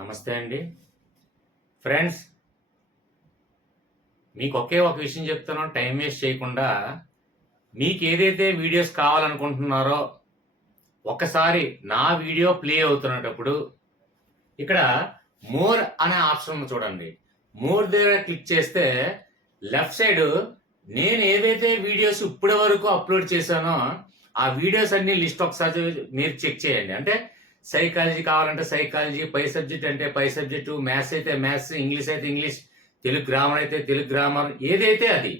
నమస్తే అండి ఫ్రెండ్స్. మీకు ఒకే ఒక విషయం చెప్తాను, టైం వేస్ట్ చేయకుండా. మీకు ఏదైతే వీడియోస్ కావాలనుకుంటున్నారో ఒకసారి నా వీడియో ప్లే అవుతున్నప్పుడు ఇక్కడ మోర్ అనే ఆప్షన్ ఉంది చూడండి. మోర్ దగ్గర క్లిక్ చేస్తే లెఫ్ట్ సైడ్ నేను ఏదైతే వీడియోస్ ఇప్పటి వరకు అప్లోడ్ చేశానో ఆ వీడియోస్ అన్ని లిస్ట్ ఒకసారి మీరు చెక్ చేయండి. అంటే సైకాలజీ కావాలంటే సైకాలజీ, పై సబ్జెక్ట్ అంటే పై సబ్జెక్టు, మ్యాథ్స్ అయితే మ్యాథ్స్, ఇంగ్లీష్ అయితే ఇంగ్లీష్, తెలుగు గ్రామర్ అయితే తెలుగు గ్రామర్, ఏదైతే అది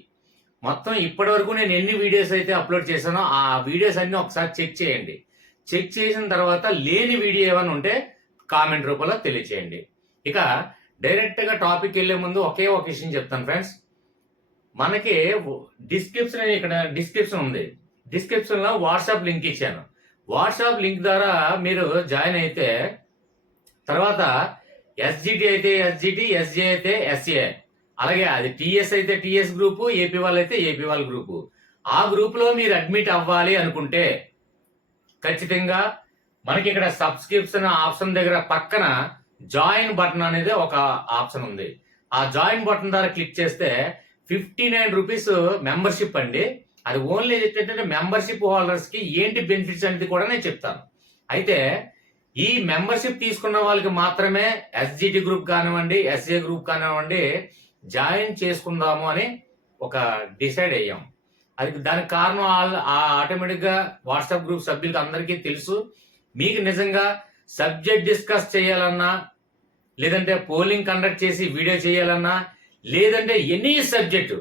మొత్తం ఇప్పటి వరకు నేను ఎన్ని వీడియోస్ అయితే అప్లోడ్ చేశానో ఆ వీడియోస్ అన్ని ఒకసారి చెక్ చేయండి. చెక్ చేసిన తర్వాత లేని వీడియో ఏమైనా ఉంటే కామెంట్ రూపంలో తెలియచేయండి. ఇక డైరెక్ట్గా టాపిక్ వెళ్లే ముందు ఒకే ఒక విషయం చెప్తాను ఫ్రెండ్స్. మనకి డిస్క్రిప్షన్ ఉంది. డిస్క్రిప్షన్లో వాట్సాప్ లింక్ ఇచ్చాను. వాట్సాప్ లింక్ ద్వారా మీరు జాయిన్ అయితే తర్వాత ఎస్జిటి అయితే ఎస్జిటి, ఎస్జే అయితే ఎస్ఏ, అలాగే అది టీఎస్ అయితే టీఎస్ గ్రూపు, ఏపీ వాళ్ళు అయితే ఏపీ వాళ్ళ గ్రూపు. ఆ గ్రూప్లో మీరు అడ్మిట్ అవ్వాలి అనుకుంటే ఖచ్చితంగా మనకి ఇక్కడ సబ్స్క్రిప్షన్ ఆప్షన్ దగ్గర పక్కన జాయిన్ బటన్ అనేది ఒక ఆప్షన్ ఉంది. ఆ జాయిన్ బటన్ ద్వారా క్లిక్ చేస్తే 59 రూపీస్ మెంబర్షిప్ అండి. అది ఓన్లీ ఏంటంటే మెంబర్షిప్ హోల్డర్స్ కి ఏంటి బెనిఫిట్స్ అనేది కూడా నేను చెప్తాను. అయితే ఈ మెంబర్షిప్ తీసుకున్న వాళ్ళకి మాత్రమే ఎస్జిటి గ్రూప్ కానివ్వండి, ఎస్ఏ గ్రూప్ కానివ్వండి జాయిన్ చేసుకుందాము అని ఒక డిసైడ్ అయ్యాం. దానికి కారణం ఆటోమేటిక్ గా వాట్సాప్ గ్రూప్ సభ్యులకి అందరికీ తెలుసు. మీకు నిజంగా సబ్జెక్ట్ డిస్కస్ చేయాలన్నా, లేదంటే పోలింగ్ కండక్ట్ చేసి వీడియో చేయాలన్నా, లేదంటే ఎనీ సబ్జెక్టు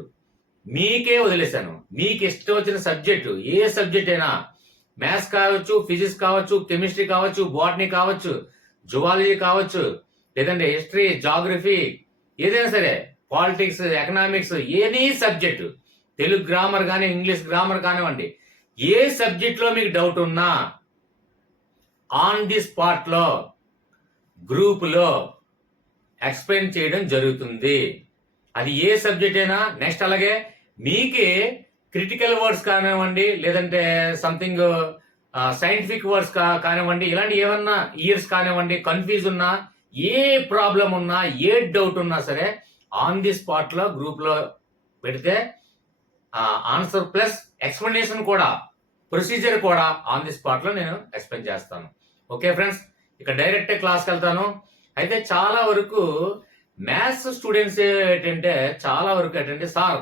మీకే వదిలేశాను. మీకు ఇష్టం వచ్చిన సబ్జెక్టు, ఏ సబ్జెక్ట్ అయినా, మ్యాథ్స్ కావచ్చు, ఫిజిక్స్ కావచ్చు, కెమిస్ట్రీ కావచ్చు, బాటనీ కావచ్చు, జువాలజీ కావచ్చు, లేదంటే హిస్టరీ, జాగ్రఫీ, ఏదైనా సరే, politics, economics, any subject, Telugu grammar కానీ ఇంగ్లీష్ గ్రామర్ కానివ్వండి, ఏ సబ్జెక్ట్లో మీకు డౌట్ ఉన్నా ఆన్ ది స్పాట్లో గ్రూపులో ఎక్స్ప్లెయిన్ చేయడం జరుగుతుంది. అది ఏ సబ్జెక్ట్ అయినా. నెక్స్ట్ అలాగే మీకే క్రిటికల్ వర్డ్స్ కానివ్వండి, లేదంటే సంథింగ్ సైంటిఫిక్ వర్డ్స్ కానివ్వండి, ఇలాంటి ఏమన్నా ఇయర్స్ కానివ్వండి, కన్ఫ్యూజ్ ఉన్నా, ఏ ప్రాబ్లం ఉన్నా, ఏ డౌట్ ఉన్నా సరే ఆన్ ది స్పాట్ లో గ్రూప్ లో పెడితే ఆన్సర్ ప్లస్ ఎక్స్ప్లెనేషన్ కూడా, ప్రొసీజర్ కూడా ఆన్ ది స్పాట్ లో నేను ఎక్స్ప్లెయిన్ చేస్తాను. ఓకే ఫ్రెండ్స్, ఇక డైరెక్ట్ క్లాస్కి వెళ్తాను. అయితే చాలా వరకు మ్యాథ్స్ స్టూడెంట్స్ ఏంటంటే చాలా వరకు ఏంటంటే, సార్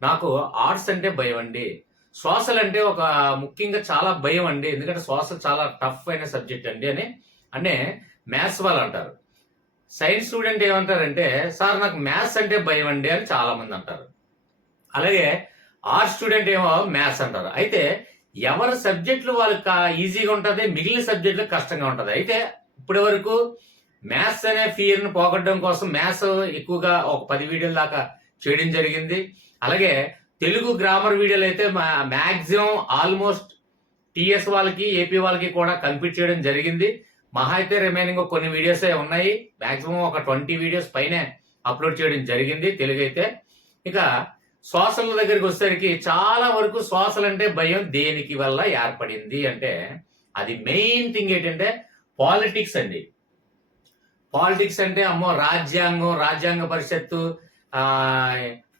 నాకు ఆర్ట్స్ అంటే భయం అండి, సోషల్ అంటే ఒక ముఖ్యంగా చాలా భయం అండి, ఎందుకంటే సోషల్ చాలా టఫ్ అయిన సబ్జెక్ట్ అండి అని అంటే మ్యాథ్స్ వాళ్ళు అంటారు. సైన్స్ స్టూడెంట్ ఏమంటారంటే, సార్ నాకు మ్యాథ్స్ అంటే భయం అండి అని చాలా మంది అంటారు. అలాగే ఆర్ట్స్ స్టూడెంట్ ఏమో మ్యాథ్స్ అంటారు. అయితే ఎవరి సబ్జెక్టులు వాళ్ళకి ఈజీగా ఉంటుంది, మిగిలిన సబ్జెక్టులు కష్టంగా ఉంటుంది. అయితే ఇప్పటి వరకు మ్యాథ్స్ అనే ఫియర్ను పోగొట్టడం కోసం మ్యాథ్స్ ఎక్కువగా ఒక 10 వీడియోల దాకా చేయడం జరిగింది. అలాగే తెలుగు గ్రామర్ వీడియోలు అయితే మ్యాక్సిమం ఆల్మోస్ట్ టీఎస్ వాళ్ళకి, ఏపీ వాళ్ళకి కూడా కంప్లీట్ చేయడం జరిగింది. మహా అయితే రిమైనింగ్ కొన్ని వీడియోస్ ఉన్నాయి. మ్యాక్సిమం ఒక 20 వీడియోస్ పైనే అప్లోడ్ చేయడం జరిగింది తెలుగు అయితే. ఇక సోషల్ దగ్గరికి వచ్చేసరికి చాలా వరకు సోషల్ అంటే భయం దేనికి వల్ల ఏర్పడింది అంటే, అది మెయిన్ థింగ్ ఏంటంటే పాలిటిక్స్ అండి. పాలిటిక్స్ అంటే అమ్మో రాజ్యాంగ పరిషత్తు,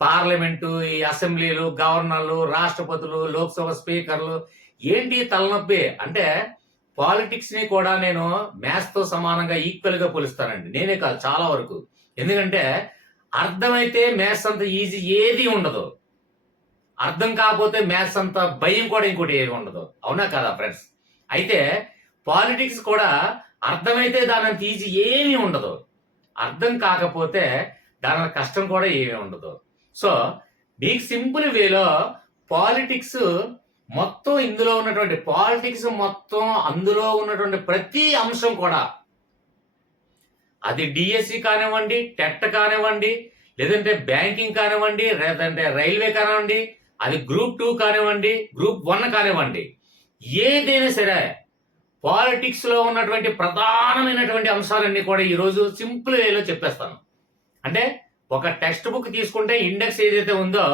పార్లమెంటు, ఈ అసెంబ్లీలు, గవర్నర్లు, రాష్ట్రపతులు, లోక్సభ స్పీకర్లు, ఏంటి తలనొప్పి అంటే పాలిటిక్స్ ని కూడా నేను మ్యాథ్స్ తో సమానంగా ఈక్వల్ గా పోలుస్తానండి. నేనే కాదు, చాలా వరకు. ఎందుకంటే అర్థమైతే మ్యాథ్స్ అంత ఈజీ ఏది ఉండదు, అర్థం కాకపోతే మ్యాథ్స్ అంత భయం కూడా ఇంకోటి ఏది ఉండదు. అవునా కదా ఫ్రెండ్స్? అయితే పాలిటిక్స్ కూడా అర్థమైతే దాని అంత ఈజీ ఏమీ ఉండదు, అర్థం కాకపోతే దాని కష్టం కూడా ఏమీ ఉండదు. సో మీకు సింపుల్ వేలో పాలిటిక్స్ మొత్తం, ఇందులో ఉన్నటువంటి పాలిటిక్స్ మొత్తం, అందులో ఉన్నటువంటి ప్రతి అంశం కూడా, అది డిఎస్సి కానివ్వండి, టెట్ కానివ్వండి, లేదంటే బ్యాంకింగ్ కానివ్వండి, లేదంటే రైల్వే కానివ్వండి, అది గ్రూప్ 2 కానివ్వండి, గ్రూప్ 1 కానివ్వండి, ఏదైనా సరే పాలిటిక్స్ లో ఉన్నటువంటి ప్రధానమైనటువంటి అంశాలన్నీ కూడా ఈరోజు సింపుల్ వేలో చెప్పేస్తాను. అంటే ఒక టెక్స్ట్ బుక్ తీసుకుంటే ఇండెక్స్ ఏదైతే ఉందో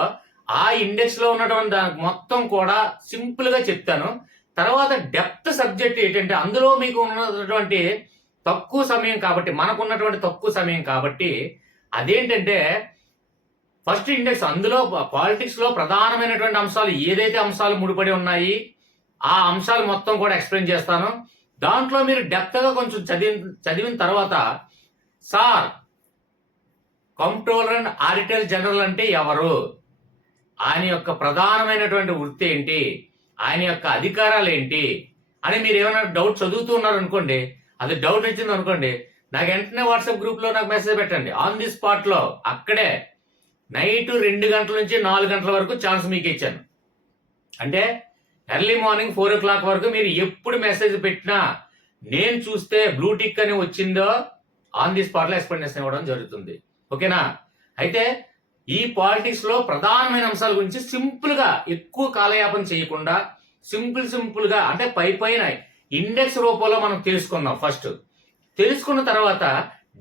ఆ ఇండెక్స్ లో ఉన్నటువంటి దానికి మొత్తం కూడా సింపుల్ గా చెప్తాను. తర్వాత డెప్త్ సబ్జెక్ట్ ఏంటంటే అందులో మీకు ఉన్నటువంటి తక్కువ సమయం కాబట్టి, మనకున్నటువంటి తక్కువ సమయం కాబట్టి అదేంటంటే ఫస్ట్ ఇండెక్స్, అందులో పాలిటిక్స్ లో ప్రధానమైనటువంటి అంశాలు ఏదైతే అంశాలు ముడిపడి ఉన్నాయి ఆ అంశాలు మొత్తం కూడా ఎక్స్ప్లెయిన్ చేస్తాను. దాంట్లో మీరు డెప్త్ గా కొంచెం చదివిన తర్వాత, sir comptroller and auditor general అంటే ఎవరు, ఆయన యొక్క ప్రధానమైనటువంటి వృత్తి ఏంటి, ఆయన యొక్క అధికారాలు ఏంటి అని మీరు ఏమైనా డౌట్ చదువుతూ ఉన్నారు అనుకోండి, అది డౌట్ వచ్చింది అనుకోండి, నాకు వెంటనే వాట్సాప్ గ్రూప్ లో నాకు మెసేజ్ పెట్టండి. ఆన్ ది స్పాట్ లో అక్కడే నైట్ 2 గంటల నుంచి 4 గంటల వరకు ఛాన్స్ మీకు ఇచ్చాను. అంటే ఎర్లీ మార్నింగ్ 4 o'clock వరకు మీరు ఎప్పుడు మెసేజ్ పెట్టినా నేను చూస్తే బ్లూ టిక్ అని వచ్చిందో ఆన్ ది స్పాట్ లో ఎక్స్ప్లెనేషన్ ఇవ్వడం జరుగుతుంది. ఓకేనా? అయితే ఈ పాలిటిక్స్ లో ప్రధానమైన అంశాల గురించి సింపుల్ గా, ఎక్కువ కాలయాపన చేయకుండా సింపుల్ గా, అంటే పైన ఇండెక్స్ రూపంలో మనం తెలుసుకుందాం. ఫస్ట్ తెలుసుకున్న తర్వాత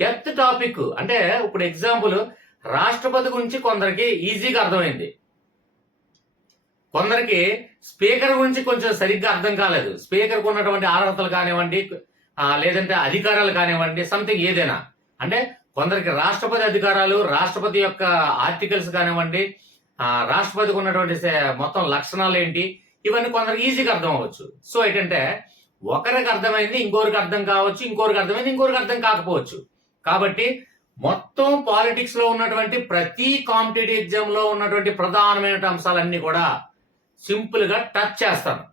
డెప్త్ టాపిక్, అంటే ఇప్పుడు ఎగ్జాంపుల్ రాష్ట్రపతి గురించి కొందరికి ఈజీగా అర్థమైంది, కొందరికి స్పీకర్ గురించి కొంచెం సరిగ్గా అర్థం కాలేదు. స్పీకర్కు ఉన్నటువంటి అర్హతలు కానివ్వండి, లేదంటే అధికారాలు కానివ్వండి, సంథింగ్ ఏదైనా. అంటే కొందరికి రాష్ట్రపతి అధికారాలు, రాష్ట్రపతి యొక్క ఆర్టికల్స్ కానివ్వండి, రాష్ట్రపతికి ఉన్నటువంటి మొత్తం లక్షణాలు ఏంటి, ఇవన్నీ కొందరికి ఈజీగా అర్థం అవ్వచ్చు. సో ఏంటంటే ఒకరికి అర్థమైంది ఇంకొకరికి అర్థం కావచ్చు, ఇంకొకరికి అర్థమైంది ఇంకొకరికి అర్థం కాకపోవచ్చు. కాబట్టి మొత్తం పాలిటిక్స్ లో ఉన్నటువంటి ప్రతి కాంపిటేటివ్ ఎగ్జామ్ లో ఉన్నటువంటి ప్రధానమైన అంశాలన్నీ కూడా సింపుల్ గా టచ్ చేస్తాను.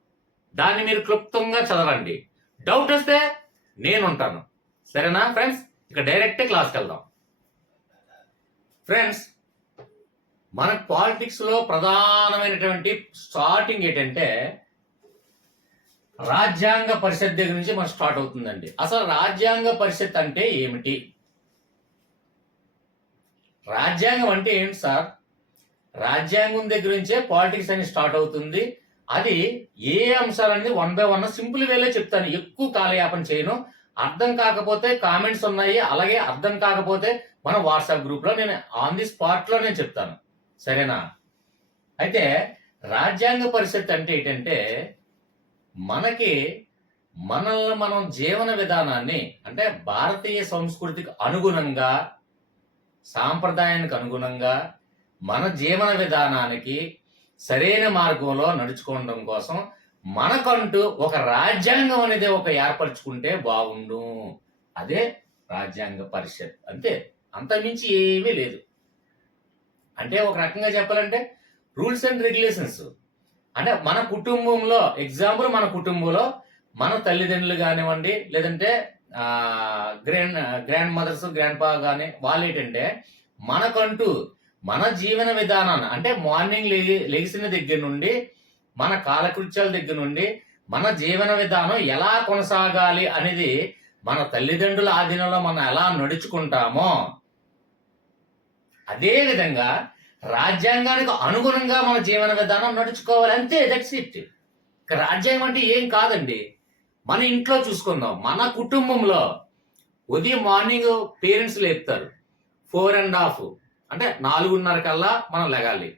దాన్ని మీరు క్లుప్తంగా చదవండి. డౌట్ వస్తే నేను ఉంటాను. సరేనా ఫ్రెండ్స్? ఇక డైరెక్ట్ క్లాస్కి వెళ్దాం. ఫ్రెండ్స్, మన పాలిటిక్స్ లో ప్రధానమైనటువంటి స్టార్టింగ్ ఏంటంటే రాజ్యాంగ పరిషత్ దగ్గర నుంచి మనం స్టార్ట్ అవుతుందండి. అసలు రాజ్యాంగ పరిషత్ అంటే ఏమిటి? రాజ్యాంగం అంటే ఏంటి సార్? రాజ్యాంగం దగ్గర నుంచే పాలిటిక్స్ అని స్టార్ట్ అవుతుంది. అది ఏ అంశాలన్నీ 1 by 1 సింపుల్ వేలో చెప్తాను, ఎక్కువ కాలయాపన చేయను. అర్థం కాకపోతే కామెంట్స్ ఉన్నాయి, అలాగే అర్థం కాకపోతే మన వాట్సాప్ గ్రూప్ లో నేను ఆన్ ది స్పాట్ లో నేను చెప్తాను. సరేనా? అయితే రాజ్యాంగ పరిషత్ అంటే ఏంటంటే మనల్ని మనం జీవన విధానాన్ని, అంటే భారతీయ సంస్కృతికి అనుగుణంగా, సాంప్రదాయానికి అనుగుణంగా మన జీవన విధానానికి సరైన మార్గంలో నడుచుకోవడం కోసం మనకంటూ ఒక రాజ్యాంగం అనేది ఒక ఏర్పరచుకుంటే బాగుండు. అదే రాజ్యాంగ పరిషత్. అంతే, అంతమించి ఏమీ లేదు. అంటే ఒక రకంగా చెప్పాలంటే రూల్స్ అండ్ రెగ్యులేషన్స్. అంటే మన కుటుంబంలో, ఎగ్జాంపుల్ మన కుటుంబంలో మన తల్లిదండ్రులు కానివ్వండి, లేదంటే గ్రాండ్ మదర్స్, గ్రాండ్ పా కానీ, వాళ్ళు ఏంటంటే మనకంటూ మన జీవన విధానాన్ని, అంటే మార్నింగ్ లెగిసిన దగ్గర నుండి మన కాలకృత్యాల దగ్గర నుండి మన జీవన విధానం ఎలా కొనసాగాలి అనేది మన తల్లిదండ్రుల ఆధీనంలో మనం ఎలా నడుచుకుంటామో అదే విధంగా రాజ్యాంగానికి అనుగుణంగా మన జీవన విధానం నడుచుకోవాలి. అంతే, దట్స్ ఇట్. రాజ్యాంగం అంటే ఏం కాదండి. మన ఇంట్లో చూసుకుందాం, మన కుటుంబంలో ఉదయం మార్నింగ్ పేరెంట్స్ లేపుతారు 4:30, అంటే 4:30 కల్లా మనం లెగాలి.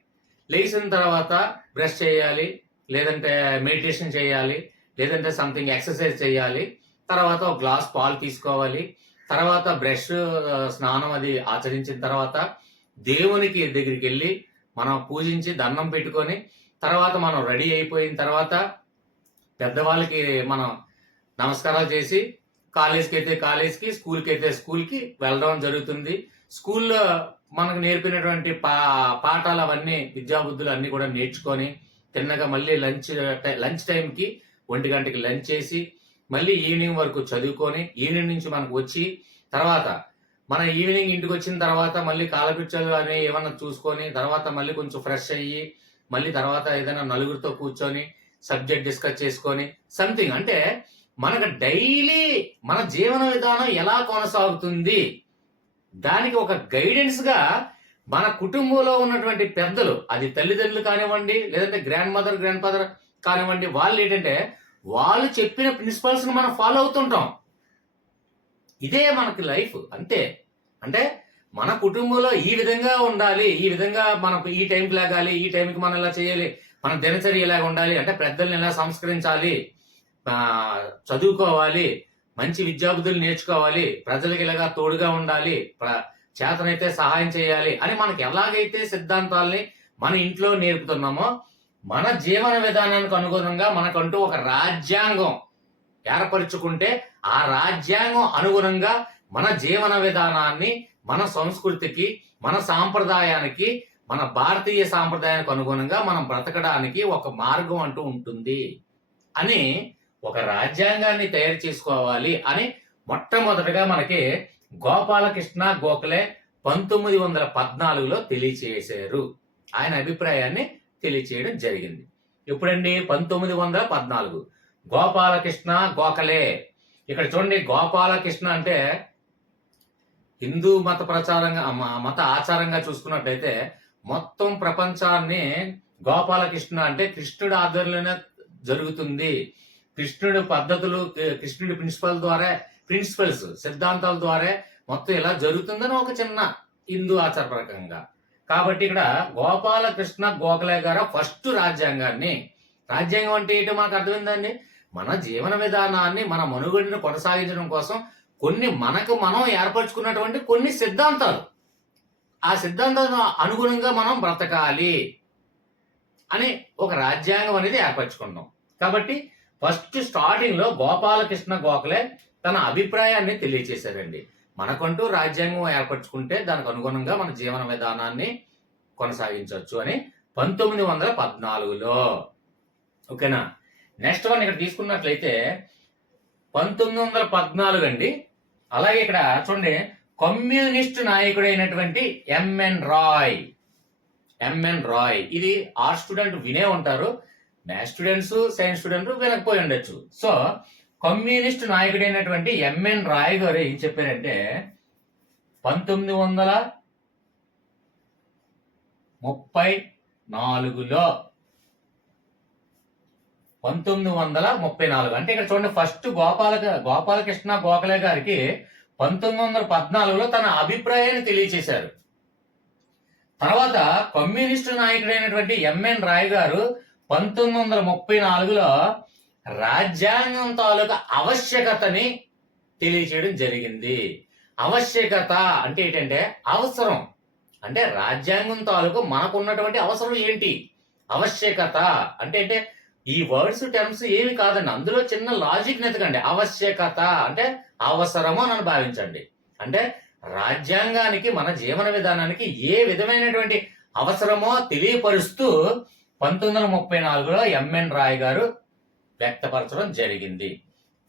లేచిన తర్వాత బ్రష్ చేయాలి, లేదంటే మెడిటేషన్ చేయాలి, లేదంటే సంథింగ్ ఎక్సర్సైజ్ చేయాలి. తర్వాత ఒక గ్లాస్ పాలు తీసుకోవాలి. తర్వాత బ్రష్, స్నానం అది ఆచరించిన తర్వాత దేవునికి దగ్గరికి వెళ్ళి మనం పూజించి దండం పెట్టుకొని, తర్వాత మనం రెడీ అయిపోయిన తర్వాత పెద్దవాళ్ళకి మనం నమస్కారాలు చేసి, కాలేజ్కి అయితే కాలేజ్కి, స్కూల్కి అయితే స్కూల్కి వెళ్ళడం జరుగుతుంది. స్కూల్లో మనకు నేర్పినటువంటి పాఠాలు అవన్నీ, విద్యాబుద్ధులు అన్నీ కూడా నేర్చుకొని తిన్నగా మళ్ళీ లంచ్ టైంకి 1 గంటకి లంచ్ చేసి మళ్ళీ ఈవినింగ్ వరకు చదువుకొని, ఈవినింగ్ నుంచి మనకు వచ్చి తర్వాత మన ఈవినింగ్ ఇంటికి వచ్చిన తర్వాత మళ్ళీ కాలకృత్యాలు అనేవి ఏమన్నా చూసుకొని తర్వాత మళ్ళీ కొంచెం ఫ్రెష్ అయ్యి మళ్ళీ తర్వాత ఏదైనా నలుగురితో కూర్చొని సబ్జెక్ట్ డిస్కస్ చేసుకొని సంథింగ్, అంటే మనకు డైలీ మన జీవన విధానం ఎలా కొనసాగుతుంది దానికి ఒక గైడెన్స్ గా మన కుటుంబంలో ఉన్నటువంటి పెద్దలు, అది తల్లిదండ్రులు కానివ్వండి, లేదంటే గ్రాండ్ మదర్, గ్రాండ్ ఫాదర్ కానివ్వండి, వాళ్ళు ఏంటంటే వాళ్ళు చెప్పిన ప్రిన్సిపల్స్ ని మనం ఫాలో అవుతుంటాం. ఇదే మనకి లైఫ్. అంతే. అంటే మన కుటుంబంలో ఈ విధంగా ఉండాలి, ఈ విధంగా మనం ఈ టైంకి లేగాలి, ఈ టైంకి మనం ఇలా చేయాలి, మన దినచర్య ఇలాగ ఉండాలి, అంటే పెద్దల్ని ఎలా సంస్కరించాలి, చదువుకోవాలి, మంచి విద్యాబుద్ధులు నేర్చుకోవాలి, ప్రజలకు ఇలాగా తోడుగా ఉండాలి, చేతనైతే సహాయం చేయాలి అని మనకి ఎలాగైతే సిద్ధాంతాల్ని మన ఇంట్లో నేర్పుతున్నామో, మన జీవన విధానానికి అనుగుణంగా మనకంటూ ఒక రాజ్యాంగం ఏర్పరచుకుంటే ఆ రాజ్యాంగం అనుగుణంగా మన జీవన విధానాన్ని, మన సంస్కృతికి, మన సాంప్రదాయానికి, మన భారతీయ సాంప్రదాయానికి అనుగుణంగా మనం బ్రతకడానికి ఒక మార్గం అంటూ ఉంటుంది అని, ఒక రాజ్యాంగాన్ని తయారు చేసుకోవాలి అని మొట్టమొదటిగా మనకి గోపాలకృష్ణ గోఖలే 1914లో తెలియచేశారు. ఆయన అభిప్రాయాన్ని తెలియచేయడం జరిగింది. ఎప్పుడండి? 1914. గోపాలకృష్ణ గోఖలే. ఇక్కడ చూడండి, గోపాలకృష్ణ అంటే హిందూ మత ప్రచారంగా, మత ఆచారంగా చూసుకున్నట్లయితే మొత్తం ప్రపంచాన్ని గోపాలకృష్ణ అంటే కృష్ణుడి ఆధ్వర్యంలోనే జరుగుతుంది, కృష్ణుడి పద్ధతులు, కృష్ణుడి ప్రిన్సిపల్స్ సిద్ధాంతాల ద్వారా మొత్తం ఇలా జరుగుతుందని ఒక చిన్న హిందూ ఆచార ప్రకారంగా. కాబట్టి ఇక్కడ గోపాలకృష్ణ గోఖలే గారు ఫస్ట్ రాజ్యాంగం అంటే ఏంటో మనకు అర్థమైందండి. మన జీవన విధానాన్ని, మన మనుగడను కొనసాగించడం కోసం కొన్ని మనకు మనం ఏర్పరచుకున్నటువంటి కొన్ని సిద్ధాంతాలు, ఆ సిద్ధాంతాలకు అనుగుణంగా మనం బ్రతకాలి అని ఒక రాజ్యాంగం అనేది ఏర్పరచుకున్నాం. కాబట్టి ఫస్ట్ స్టార్టింగ్ లో గోపాలకృష్ణ గోఖలే తన అభిప్రాయాన్ని తెలియచేశారండి. మనకంటూ రాజ్యాంగం ఏర్పరచుకుంటే దానికి అనుగుణంగా మన జీవన విధానాన్ని కొనసాగించవచ్చు అని 1914లో. ఓకేనా? నెక్స్ట్ వన్ ఇక్కడ తీసుకున్నట్లయితే 1914 అండి. అలాగే ఇక్కడ చూడండి, కమ్యూనిస్ట్ నాయకుడైనటువంటి ఎంఎన్ రాయ్. ఇది ఆర్ట్స్ స్టూడెంట్ వినే ఉంటారు, మ్యాథ్స్ స్టూడెంట్స్, సైన్స్ స్టూడెంట్ వినకపోయి ఉండొచ్చు. సో కమ్యూనిస్ట్ నాయకుడైనటువంటి ఎంఎన్ రాయ్ గారు ఏం చెప్పారంటే 1934 అంటే ఇక్కడ చూడండి, ఫస్ట్ గోపాలకృష్ణ గోఖలే గారికి 1914లో తన అభిప్రాయాన్ని తెలియచేశారు. తర్వాత కమ్యూనిస్టు నాయకుడైనటువంటి ఎంఎన్ రాయ్ గారు 1934లో రాజ్యాంగం తాలూకా ఆవశ్యకతని తెలియచేయడం జరిగింది. ఆవశ్యకత అంటే ఏంటంటే అవసరం, అంటే రాజ్యాంగం తాలూకు మనకున్నటువంటి అవసరం ఏంటి, ఆవశ్యకత అంటే ఈ వర్డ్స్ టర్మ్స్ ఏమి కాదండి, అందులో చిన్న లాజిక్ నెతకండి. ఆవశ్యకత అంటే అవసరము అని భావించండి. అంటే రాజ్యాంగానికి, మన జీవన విధానానికి ఏ విధమైనటువంటి అవసరమో తెలియపరుస్తూ 1934లో ఎంఎన్ రాయ్ గారు వ్యక్తపరచడం జరిగింది.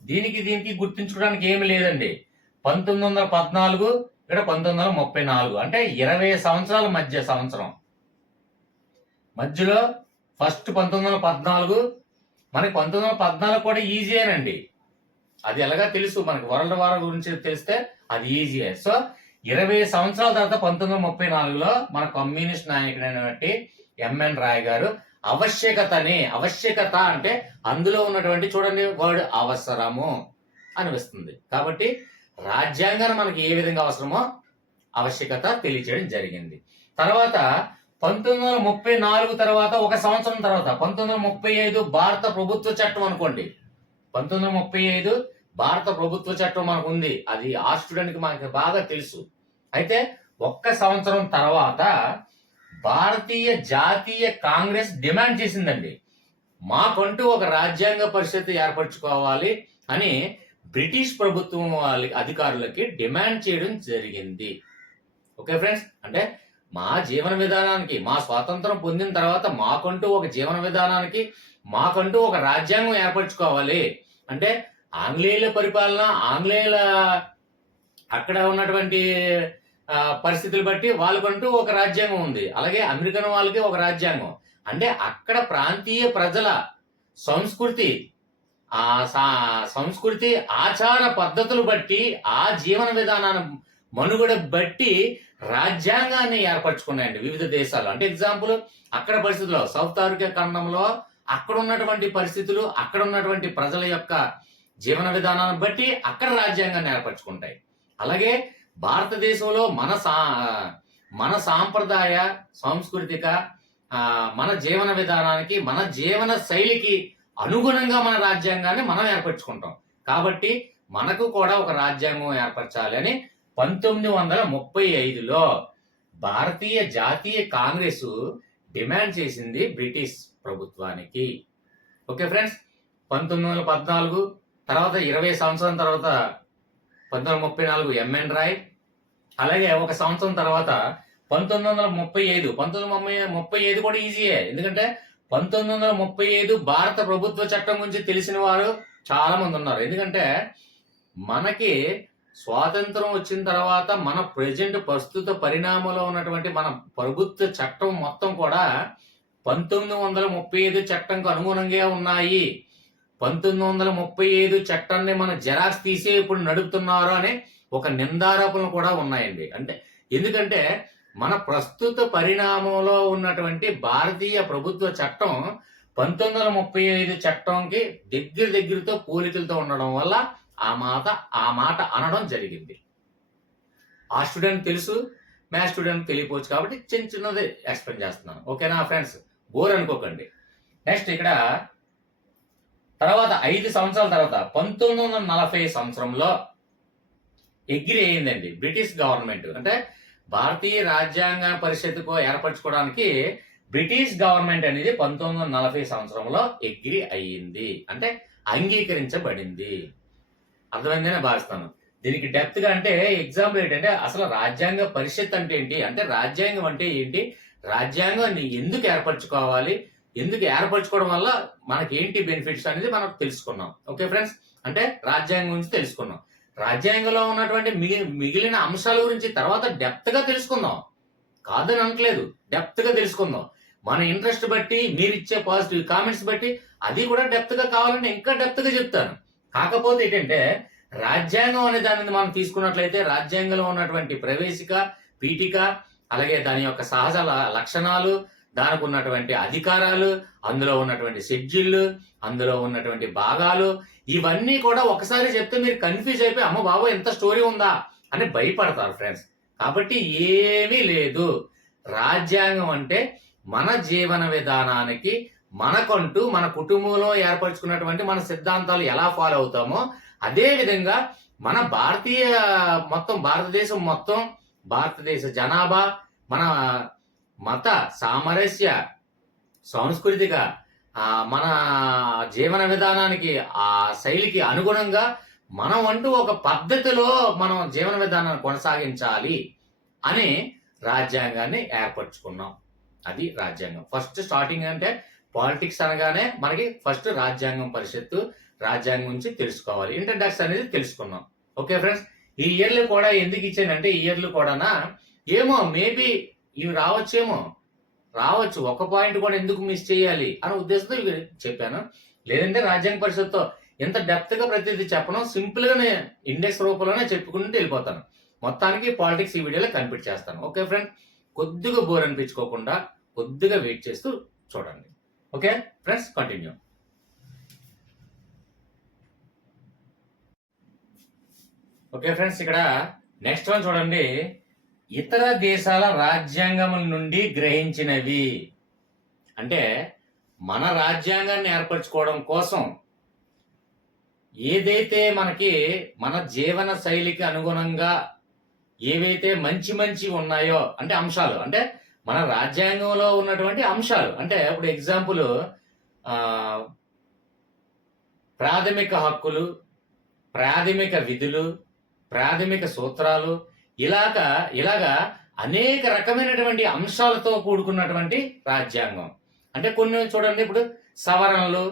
దీనికి గుర్తుంచుకోవడానికి ఏమి లేదండి. 1914 ఇక్కడ 1934 అంటే 20 సంవత్సరాల మధ్యలో ఫస్ట్ 1914, మనకి 1914 కూడా ఈజీయేనండి. అది ఎలాగా తెలుసు మనకి, వరల్డ్ వార్ గురించి తెలిస్తే అది ఈజీయే. సో 20 సంవత్సరాల తర్వాత 1934లో మన కమ్యూనిస్ట్ నాయకుడైనటువంటి ఎంఎన్ రాయ్ గారు ఆవశ్యకత అంటే అందులో ఉన్నటువంటి చూడండి వర్డ్ అవసరము అనిపిస్తుంది. కాబట్టి రాజ్యాంగాన్ని మనకి ఏ విధంగా అవసరమో ఆవశ్యకత తెలియచేయడం జరిగింది. తర్వాత 1934 తర్వాత ఒక సంవత్సరం తర్వాత 1935 భారత ప్రభుత్వ చట్టం అనుకోండి. 1935 భారత ప్రభుత్వ చట్టం మనకు ఉంది, అది ఆ స్టూడెంట్ కి మనకి బాగా తెలుసు. అయితే ఒక్క సంవత్సరం తర్వాత భారతీయ జాతీయ కాంగ్రెస్ డిమాండ్ చేసిందండి, మాకంటూ ఒక రాజ్యాంగ పరిషత్ ఏర్పరచుకోవాలి అని బ్రిటిష్ ప్రభుత్వం అధికారులకి డిమాండ్ చేయడం జరిగింది. ఓకే ఫ్రెండ్స్, అంటే మా జీవన విధానానికి, మా స్వాతంత్రం పొందిన తర్వాత మాకంటూ ఒక జీవన విధానానికి, మాకంటూ ఒక రాజ్యాంగం ఏర్పరచుకోవాలి. అంటే ఆంగ్లేయుల పరిపాలన, ఆంగ్లేయుల అక్కడ ఉన్నటువంటి పరిస్థితులు బట్టి వాళ్ళకంటూ ఒక రాజ్యాంగం ఉంది, అలాగే అమెరికన్ వాళ్ళకి ఒక రాజ్యాంగం. అంటే అక్కడ ప్రాంతీయ ప్రజల సంస్కృతి ఆచార పద్ధతులు బట్టి, ఆ జీవన విధానాన్ని మనుగడ బట్టి రాజ్యాంగాన్ని ఏర్పరచుకున్నాయండి వివిధ దేశాలు. అంటే ఎగ్జాంపుల్, అక్కడ పరిస్థితుల్లో సౌత్ ఆఫ్రికా ఖండంలో అక్కడ ఉన్నటువంటి పరిస్థితులు, అక్కడ ఉన్నటువంటి ప్రజల యొక్క జీవన విధానాన్ని బట్టి అక్కడ రాజ్యాంగాన్ని ఏర్పరచుకుంటాయి. అలాగే భారతదేశంలో మన సాంప్రదాయ సాంస్కృతిక మన జీవన విధానానికి, మన జీవన శైలికి అనుగుణంగా మన రాజ్యాంగాన్ని మనం ఏర్పరచుకుంటాం. కాబట్టి మనకు కూడా ఒక రాజ్యాంగం ఏర్పరచాలి అని 1935లో భారతీయ జాతీయ కాంగ్రెస్ డిమాండ్ చేసింది బ్రిటిష్ ప్రభుత్వానికి. ఓకే ఫ్రెండ్స్, 1914 తర్వాత 20 సంవత్సరం తర్వాత 1934 ఎంఎన్ రాయ్, అలాగే ఒక సంవత్సరం తర్వాత 1935. 1935 కూడా ఈజీయే, ఎందుకంటే 1935 భారత ప్రభుత్వ చట్టం గురించి తెలిసిన వారు చాలా మంది ఉన్నారు. ఎందుకంటే మనకి స్వాతంత్రం వచ్చిన తర్వాత మన ప్రస్తుత పరిణామంలో ఉన్నటువంటి మన ప్రభుత్వ చట్టం మొత్తం కూడా 1935 చట్టంకు అనుగుణంగా ఉన్నాయి. 1935 చట్టాన్ని మన జెరాక్స్ తీసే ఇప్పుడు నడుపుతున్నారు అనే ఒక నిందారోపణలు కూడా ఉన్నాయండి. ఎందుకంటే మన ప్రస్తుత పరిణామంలో ఉన్నటువంటి భారతీయ ప్రభుత్వ చట్టం 1935 చట్టంకి దగ్గరతో పోలికలతో ఉండడం వల్ల ఆ మాట అనడం జరిగింది. ఆ స్టూడెంట్ తెలుసు, మ్యాథ్స్ స్టూడెంట్ తెలియపోవచ్చు, కాబట్టి చిన్నది ఎక్స్ప్లెయిన్ చేస్తున్నాను. ఓకేనా ఫ్రెండ్స్, బోర్ అనుకోకండి. నెక్స్ట్ ఇక్కడ తర్వాత 5 సంవత్సరాల తర్వాత 1940 సంవత్సరంలో అగ్రీ అయిందండి బ్రిటిష్ గవర్నమెంట్. అంటే భారతీయ రాజ్యాంగ పరిషత్తుకు ఏర్పరచుకోవడానికి బ్రిటిష్ గవర్నమెంట్ అనేది 1940 సంవత్సరంలో అగ్రీ అయ్యింది, అంటే అంగీకరించబడింది. అర్థమైందనే భావిస్తాను. దీనికి డెప్త్ గా అంటే ఎగ్జాంపుల్ ఏంటంటే అసలు రాజ్యాంగ పరిషత్ అంటే ఏంటి, అంటే రాజ్యాంగం అంటే ఏంటి, రాజ్యాంగాన్ని ఎందుకు ఏర్పరచుకోవాలి, ఎందుకు ఏర్పరచుకోవడం వల్ల మనకి ఏంటి బెనిఫిట్స్ అనేది మనం తెలుసుకున్నాం. ఓకే ఫ్రెండ్స్, అంటే రాజ్యాంగం గురించి తెలుసుకున్నాం. రాజ్యాంగంలో ఉన్నటువంటి మిగిలిన అంశాల గురించి తర్వాత డెప్త్ గా తెలుసుకుందాం, కాదని అనట్లేదు, డెప్త్ గా తెలుసుకుందాం. మన ఇంట్రెస్ట్ బట్టి, మీరు ఇచ్చే పాజిటివ్ కామెంట్స్ బట్టి అది కూడా డెప్త్ గా కావాలంటే ఇంకా డెప్త్ గా చెప్తాను. కాకపోతే ఏంటంటే రాజ్యాంగం అనే దానిని మనం తీసుకున్నట్లయితే రాజ్యాంగంలో ఉన్నటువంటి ప్రవేశిక, పీఠిక, అలాగే దాని యొక్క సహజ లక్షణాలు, దానికి ఉన్నటువంటి అధికారాలు, అందులో ఉన్నటువంటి షెడ్యూళ్ళు, అందులో ఉన్నటువంటి భాగాలు, ఇవన్నీ కూడా ఒకసారి చెప్తే మీరు కన్ఫ్యూజ్ అయిపోయి అమ్మ బాబు ఎంత స్టోరీ ఉందా అని భయపడతారు ఫ్రెండ్స్. కాబట్టి ఏమీ లేదు. రాజ్యాంగం అంటే మన జీవన విధానానికి, మనకంటూ మన కుటుంబంలో ఏర్పరచుకున్నటువంటి మన సిద్ధాంతాలు ఎలా ఫాలో అవుతామో అదే విధంగా మన భారతదేశం మొత్తం, భారతదేశ జనాభా, మన మత సామరస్య సాంస్కృతిక మన జీవన విధానానికి, ఆ శైలికి అనుగుణంగా మనం అంటూ ఒక పద్ధతిలో మనం జీవన విధానాన్ని కొనసాగించాలి అని రాజ్యాంగాన్ని ఏర్పరచుకున్నాం. అది రాజ్యాంగం. ఫస్ట్ స్టార్టింగ్ అంటే పాలిటిక్స్ అనగానే మనకి ఫస్ట్ రాజ్యాంగం పరిషత్తు, రాజ్యాంగం గురించి తెలుసుకోవాలి. ఇంట్రడక్షన్ అనేది తెలుసుకున్నాం. ఓకే ఫ్రెండ్స్, ఈ ఇయర్లు కూడా ఎందుకు ఇచ్చానంటే ఈ ఇయర్లు కూడా ఏమో మేబీ ఇవి రావచ్చు, ఒక పాయింట్ కూడా ఎందుకు మిస్ చేయాలి అనే ఉద్దేశంతో ఇవి చెప్పాను. లేదంటే రాజ్యాంగ పరిషత్తో ఎంత డెప్త్ గా ప్రతిదీ చెప్పను, సింపుల్ గానే ఇండెక్స్ రూపంలోనే చెప్పుకుంటూ వెళ్ళిపోతాను. మొత్తానికి పాలిటిక్స్ ఈ వీడియోలో కంప్లీట్ చేస్తాను. ఓకే ఫ్రెండ్స్, కొద్దిగా బోర్ అనిపించుకోకుండా కొద్దిగా వెయిట్ చేస్తూ చూడండి. Okay friends, continue. Okay friends, ఇక్కడ నెక్స్ట్ వన్ చూడండి. ఇతర దేశాల రాజ్యాంగముల నుండి గ్రహించినవి. అంటే మన రాజ్యాంగాన్ని ఏర్పరచుకోవడం కోసం ఏదైతే మనకి మన జీవన శైలికి అనుగుణంగా ఏవైతే మంచి ఉన్నాయో, అంటే అంశాలు, అంటే మన రాజ్యాంగంలో ఉన్నటువంటి అంశాలు. అంటే ఇప్పుడు ఎగ్జాంపుల్ ప్రాథమిక హక్కులు, ప్రాథమిక విధులు, ప్రాథమిక సూత్రాలు, ఇలాగా అనేక రకమైనటువంటి అంశాలతో కూడుకున్నటువంటి రాజ్యాంగం. అంటే కొన్ని చూడండి, ఇప్పుడు సవరణలు,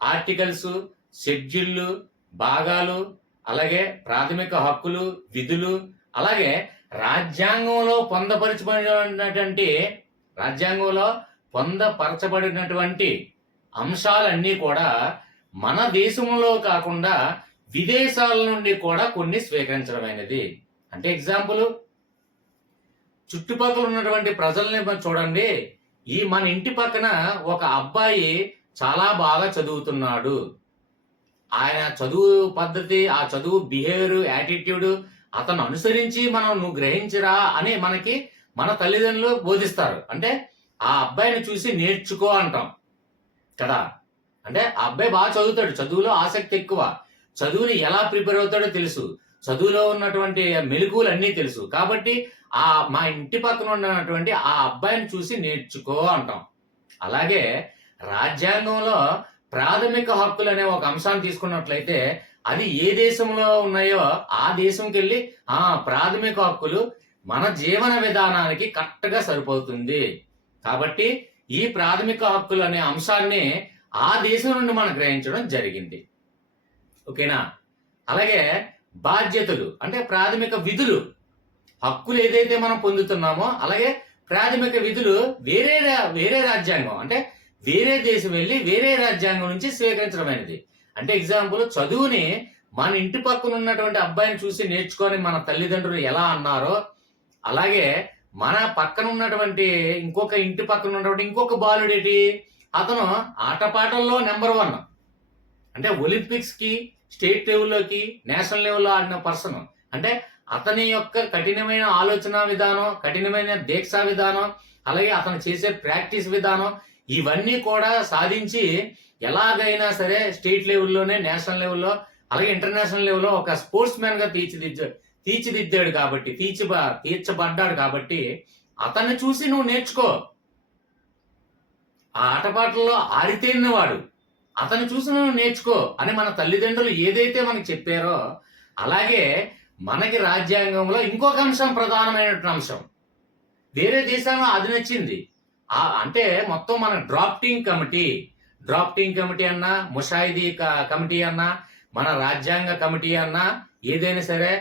ఆర్టికల్స్, షెడ్యూళ్ళు, భాగాలు, అలాగే ప్రాథమిక హక్కులు, విధులు, అలాగే రాజ్యాంగంలో పొందపరచబడినటువంటి అంశాలన్నీ కూడా మన దేశంలో కాకుండా విదేశాల నుండి కూడా కొన్ని స్వీకరించడమైనది. అంటే ఎగ్జాంపుల్, చుట్టుపక్కల ఉన్నటువంటి ప్రజల్ని చూడండి. మన ఇంటి పక్కన ఒక అబ్బాయి చాలా బాగా చదువుతున్నాడు, ఆయన చదువు పద్ధతి, ఆ చదువు బిహేవియర్, యాటిట్యూడ్ అతను అనుసరించి నువ్వు గ్రహించరా అని మనకి మన తల్లిదండ్రులు బోధిస్తారు. అంటే ఆ అబ్బాయిని చూసి నేర్చుకో అంటాం కదా. అంటే ఆ అబ్బాయి బాగా చదువుతాడు, చదువులో ఆసక్తి ఎక్కువ, చదువుని ఎలా ప్రిపేర్ అవుతాడో తెలుసు, చదువులో ఉన్నటువంటి మెలకువలు అన్నీ తెలుసు. కాబట్టి మా ఇంటి పక్కన ఉన్నటువంటి ఆ అబ్బాయిని చూసి నేర్చుకో అంటాం. అలాగే రాజ్యాంగంలో ప్రాథమిక హక్కులు అనే ఒక అంశాన్ని తీసుకున్నట్లయితే అది ఏ దేశంలో ఉన్నాయో ఆ దేశంకి వెళ్ళి ప్రాథమిక హక్కులు మన జీవన విధానానికి కరెక్ట్గా సరిపోతుంది. కాబట్టి ఈ ప్రాథమిక హక్కులు అనే అంశాన్ని ఆ దేశం నుండి మనం గ్రహించడం జరిగింది. ఓకేనా? అలాగే బాధ్యతలు అంటే ప్రాథమిక విధులు, హక్కులు ఏదైతే మనం పొందుతున్నామో అలాగే ప్రాథమిక విధులు వేరే రాజ్యాంగం అంటే వేరే దేశం వెళ్ళి వేరే రాజ్యాంగం నుంచి స్వీకరించడమైనది. అంటే ఎగ్జాంపుల్, చదువుని మన ఇంటి పక్కన ఉన్నటువంటి అబ్బాయిని చూసి నేర్చుకొని మన తల్లిదండ్రులు ఎలా అన్నారో అలాగే మన పక్కన ఉన్నటువంటి ఇంటి పక్కన ఉన్నటువంటి ఇంకొక బాలుడేటి, అతను ఆటపాటల్లో నెంబర్ 1 అంటే ఒలింపిక్స్ కి స్టేట్ లెవెల్లోకి నేషనల్ లెవెల్లో ఆడిన పర్సన్. అంటే అతని యొక్క కఠినమైన ఆలోచన విధానం, కఠినమైన దీక్షా విధానం, అలాగే అతను చేసే ప్రాక్టీస్ విధానం ఇవన్నీ కూడా సాధించి ఎలాగైనా సరే స్టేట్ లెవెల్లోనే నేషనల్ లెవెల్లో అలాగే ఇంటర్నేషనల్ లెవెల్లో ఒక స్పోర్ట్స్ మ్యాన్ గా తీర్చిదిద్దాడు కాబట్టి తీర్చబడ్డాడు కాబట్టి అతన్ని చూసి నువ్వు నేర్చుకో. ఆ ఆటపాటల్లో ఆరితేరినవాడు, అతన్ని చూసి నువ్వు నేర్చుకో అని మన తల్లిదండ్రులు ఏదైతే మనకి చెప్పారో అలాగే మనకి రాజ్యాంగంలో ఇంకొక అంశం, ప్రధానమైనటువంటి అంశం వేరే దేశంలో అది నచ్చింది. అంటే మొత్తం మన డ్రాఫ్టింగ్ కమిటీ అన్నా, ముషాయిదీ కమిటీ అన్నా, మన రాజ్యాంగ కమిటీ అన్నా ఏదైనా సరే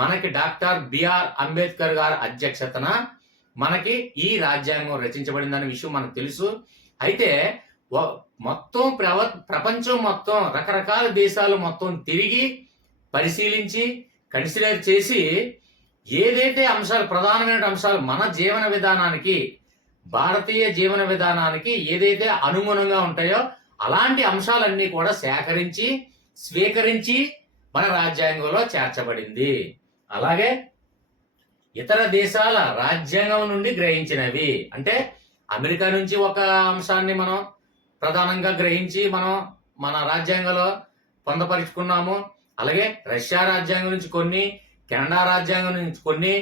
మనకి డాక్టర్ బిఆర్ అంబేద్కర్ గారి అధ్యక్షతన మనకి ఈ రాజ్యాంగం రచించబడిందనే విషయం మనకు తెలుసు. అయితే మొత్తం ప్రపంచం మొత్తం రకరకాల దేశాలు మొత్తం తిరిగి పరిశీలించి కన్సిడర్ చేసి ఏదైతే అంశాలు, ప్రధానమైన అంశాలు మన జీవన విధానానికి, భారతీయ జీవన విధానానికి ఏదైతే అనుగుణంగా ఉంటాయో అలాంటి అంశాలన్నీ కూడా సేకరించి స్వీకరించి మన రాజ్యాంగంలో చేర్చబడింది. అలాగే ఇతర దేశాల రాజ్యాంగం నుండి గ్రహించినవి అంటే అమెరికా నుంచి ఒక అంశాన్ని మనం ప్రధానంగా గ్రహించి మనం మన రాజ్యాంగంలో పొందపరుచుకున్నాము. అలాగే రష్యా రాజ్యాంగం నుంచి కొన్ని, కెనడా రాజ్యాంగం నుంచి కొన్ని,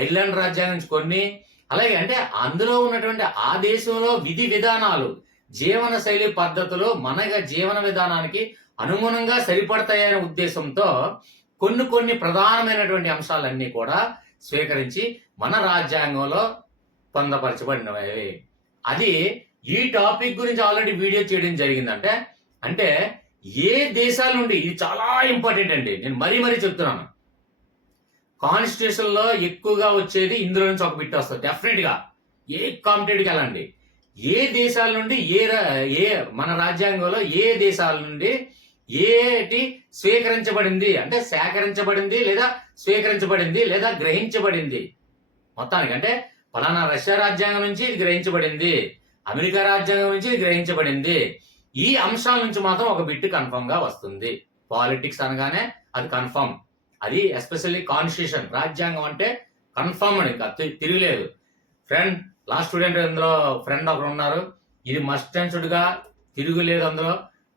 ఐర్లాండ్ రాజ్యాంగం నుంచి కొన్ని, అలాగే అంటే అందులో ఉన్నటువంటి ఆ దేశంలో విధి విధానాలు, జీవన శైలి పద్ధతులు మన జీవన విధానానికి అనుగుణంగా సరిపడతాయనే ఉద్దేశంతో కొన్ని ప్రధానమైనటువంటి అంశాలన్నీ కూడా స్వీకరించి మన రాజ్యాంగంలో పొందపరచబడినవి. అది ఈ టాపిక్ గురించి ఆల్రెడీ వీడియో చేయడం జరిగిందంటే అంటే ఏ దేశాల నుండి, ఇది చాలా ఇంపార్టెంట్ అండి, నేను మరీ చెప్తున్నాను. కాన్స్టిట్యూషన్ లో ఎక్కువగా వచ్చేది ఇందులో నుంచి ఒక బిట్ వస్తుంది డెఫినెట్ గా. ఏ కాంపిటేటివ్కి వెళ్ళండి, ఏ దేశాల నుండి ఏ మన రాజ్యాంగంలో ఏ దేశాల నుండి ఏటి స్వీకరించబడింది అంటే సేకరించబడింది లేదా స్వీకరించబడింది లేదా గ్రహించబడింది. మొత్తానికి అంటే ఫలానా రష్యా రాజ్యాంగం నుంచి ఇది గ్రహించబడింది, అమెరికా రాజ్యాంగం నుంచి ఇది గ్రహించబడింది. ఈ అంశాల నుంచి మాత్రం ఒక బిట్ కన్ఫర్మ్ గా వస్తుంది. పాలిటిక్స్ అనగానే అది కన్ఫర్మ్, అది ఎస్పెషల్లీ కాన్స్టిట్యూషన్, రాజ్యాంగం అంటే కన్ఫర్మ్ అని ఇంకా తిరగలేదు. ఫ్రెండ్, లాస్ట్ స్టూడెంట్ అందులో ఫ్రెండ్ ఒకరు ఉన్నారు, ఇది మస్ట్ అండ్ షుడ్ గా తిరుగులేదు.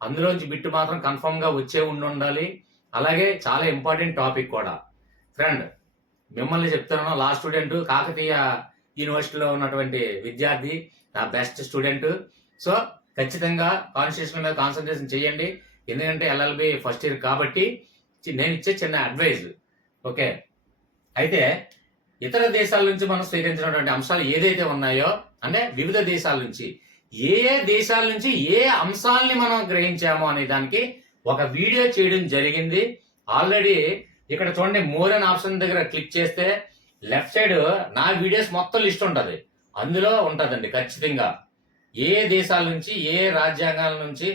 అందులోంచి బిట్ మాత్రం కన్ఫర్మ్ గా వచ్చే ఉండాలి. అలాగే చాలా ఇంపార్టెంట్ టాపిక్ కూడా. ఫ్రెండ్, మిమ్మల్ని చెప్తున్నాను, లాస్ట్ స్టూడెంట్, కాకతీయ యూనివర్సిటీలో ఉన్నటువంటి విద్యార్థి, నా బెస్ట్ స్టూడెంట్. సో ఖచ్చితంగా కాన్స్టిట్యూషన్ మీద కాన్సన్ట్రేషన్ చేయండి. ఎందుకంటే ఎల్ఎల్బి ఫస్ట్ ఇయర్ కాబట్టి నేను ఇచ్చే చిన్న అడ్వైజ్. ఓకే, అయితే ఇతర దేశాల నుంచి మనం స్వీకరించినటువంటి అంశాలు ఏదైతే ఉన్నాయో అంటే వివిధ దేశాల నుంచి ఏ దేశాల నుంచి ఏ అంశాలని మనం గ్రహించామో అనే దానికి ఒక వీడియో చేయడం జరిగింది ఆల్రెడీ. ఇక్కడ చూడండి, మోర్ అనే ఆప్షన్ దగ్గర క్లిక్ చేస్తే లెఫ్ట్ సైడ్ నా వీడియోస్ మొత్తం లిస్ట్ ఉంటుంది, అందులో ఉంటుందండి. ఖచ్చితంగా ఏ దేశాల నుంచి ఏ రాజ్యాంగాల నుంచి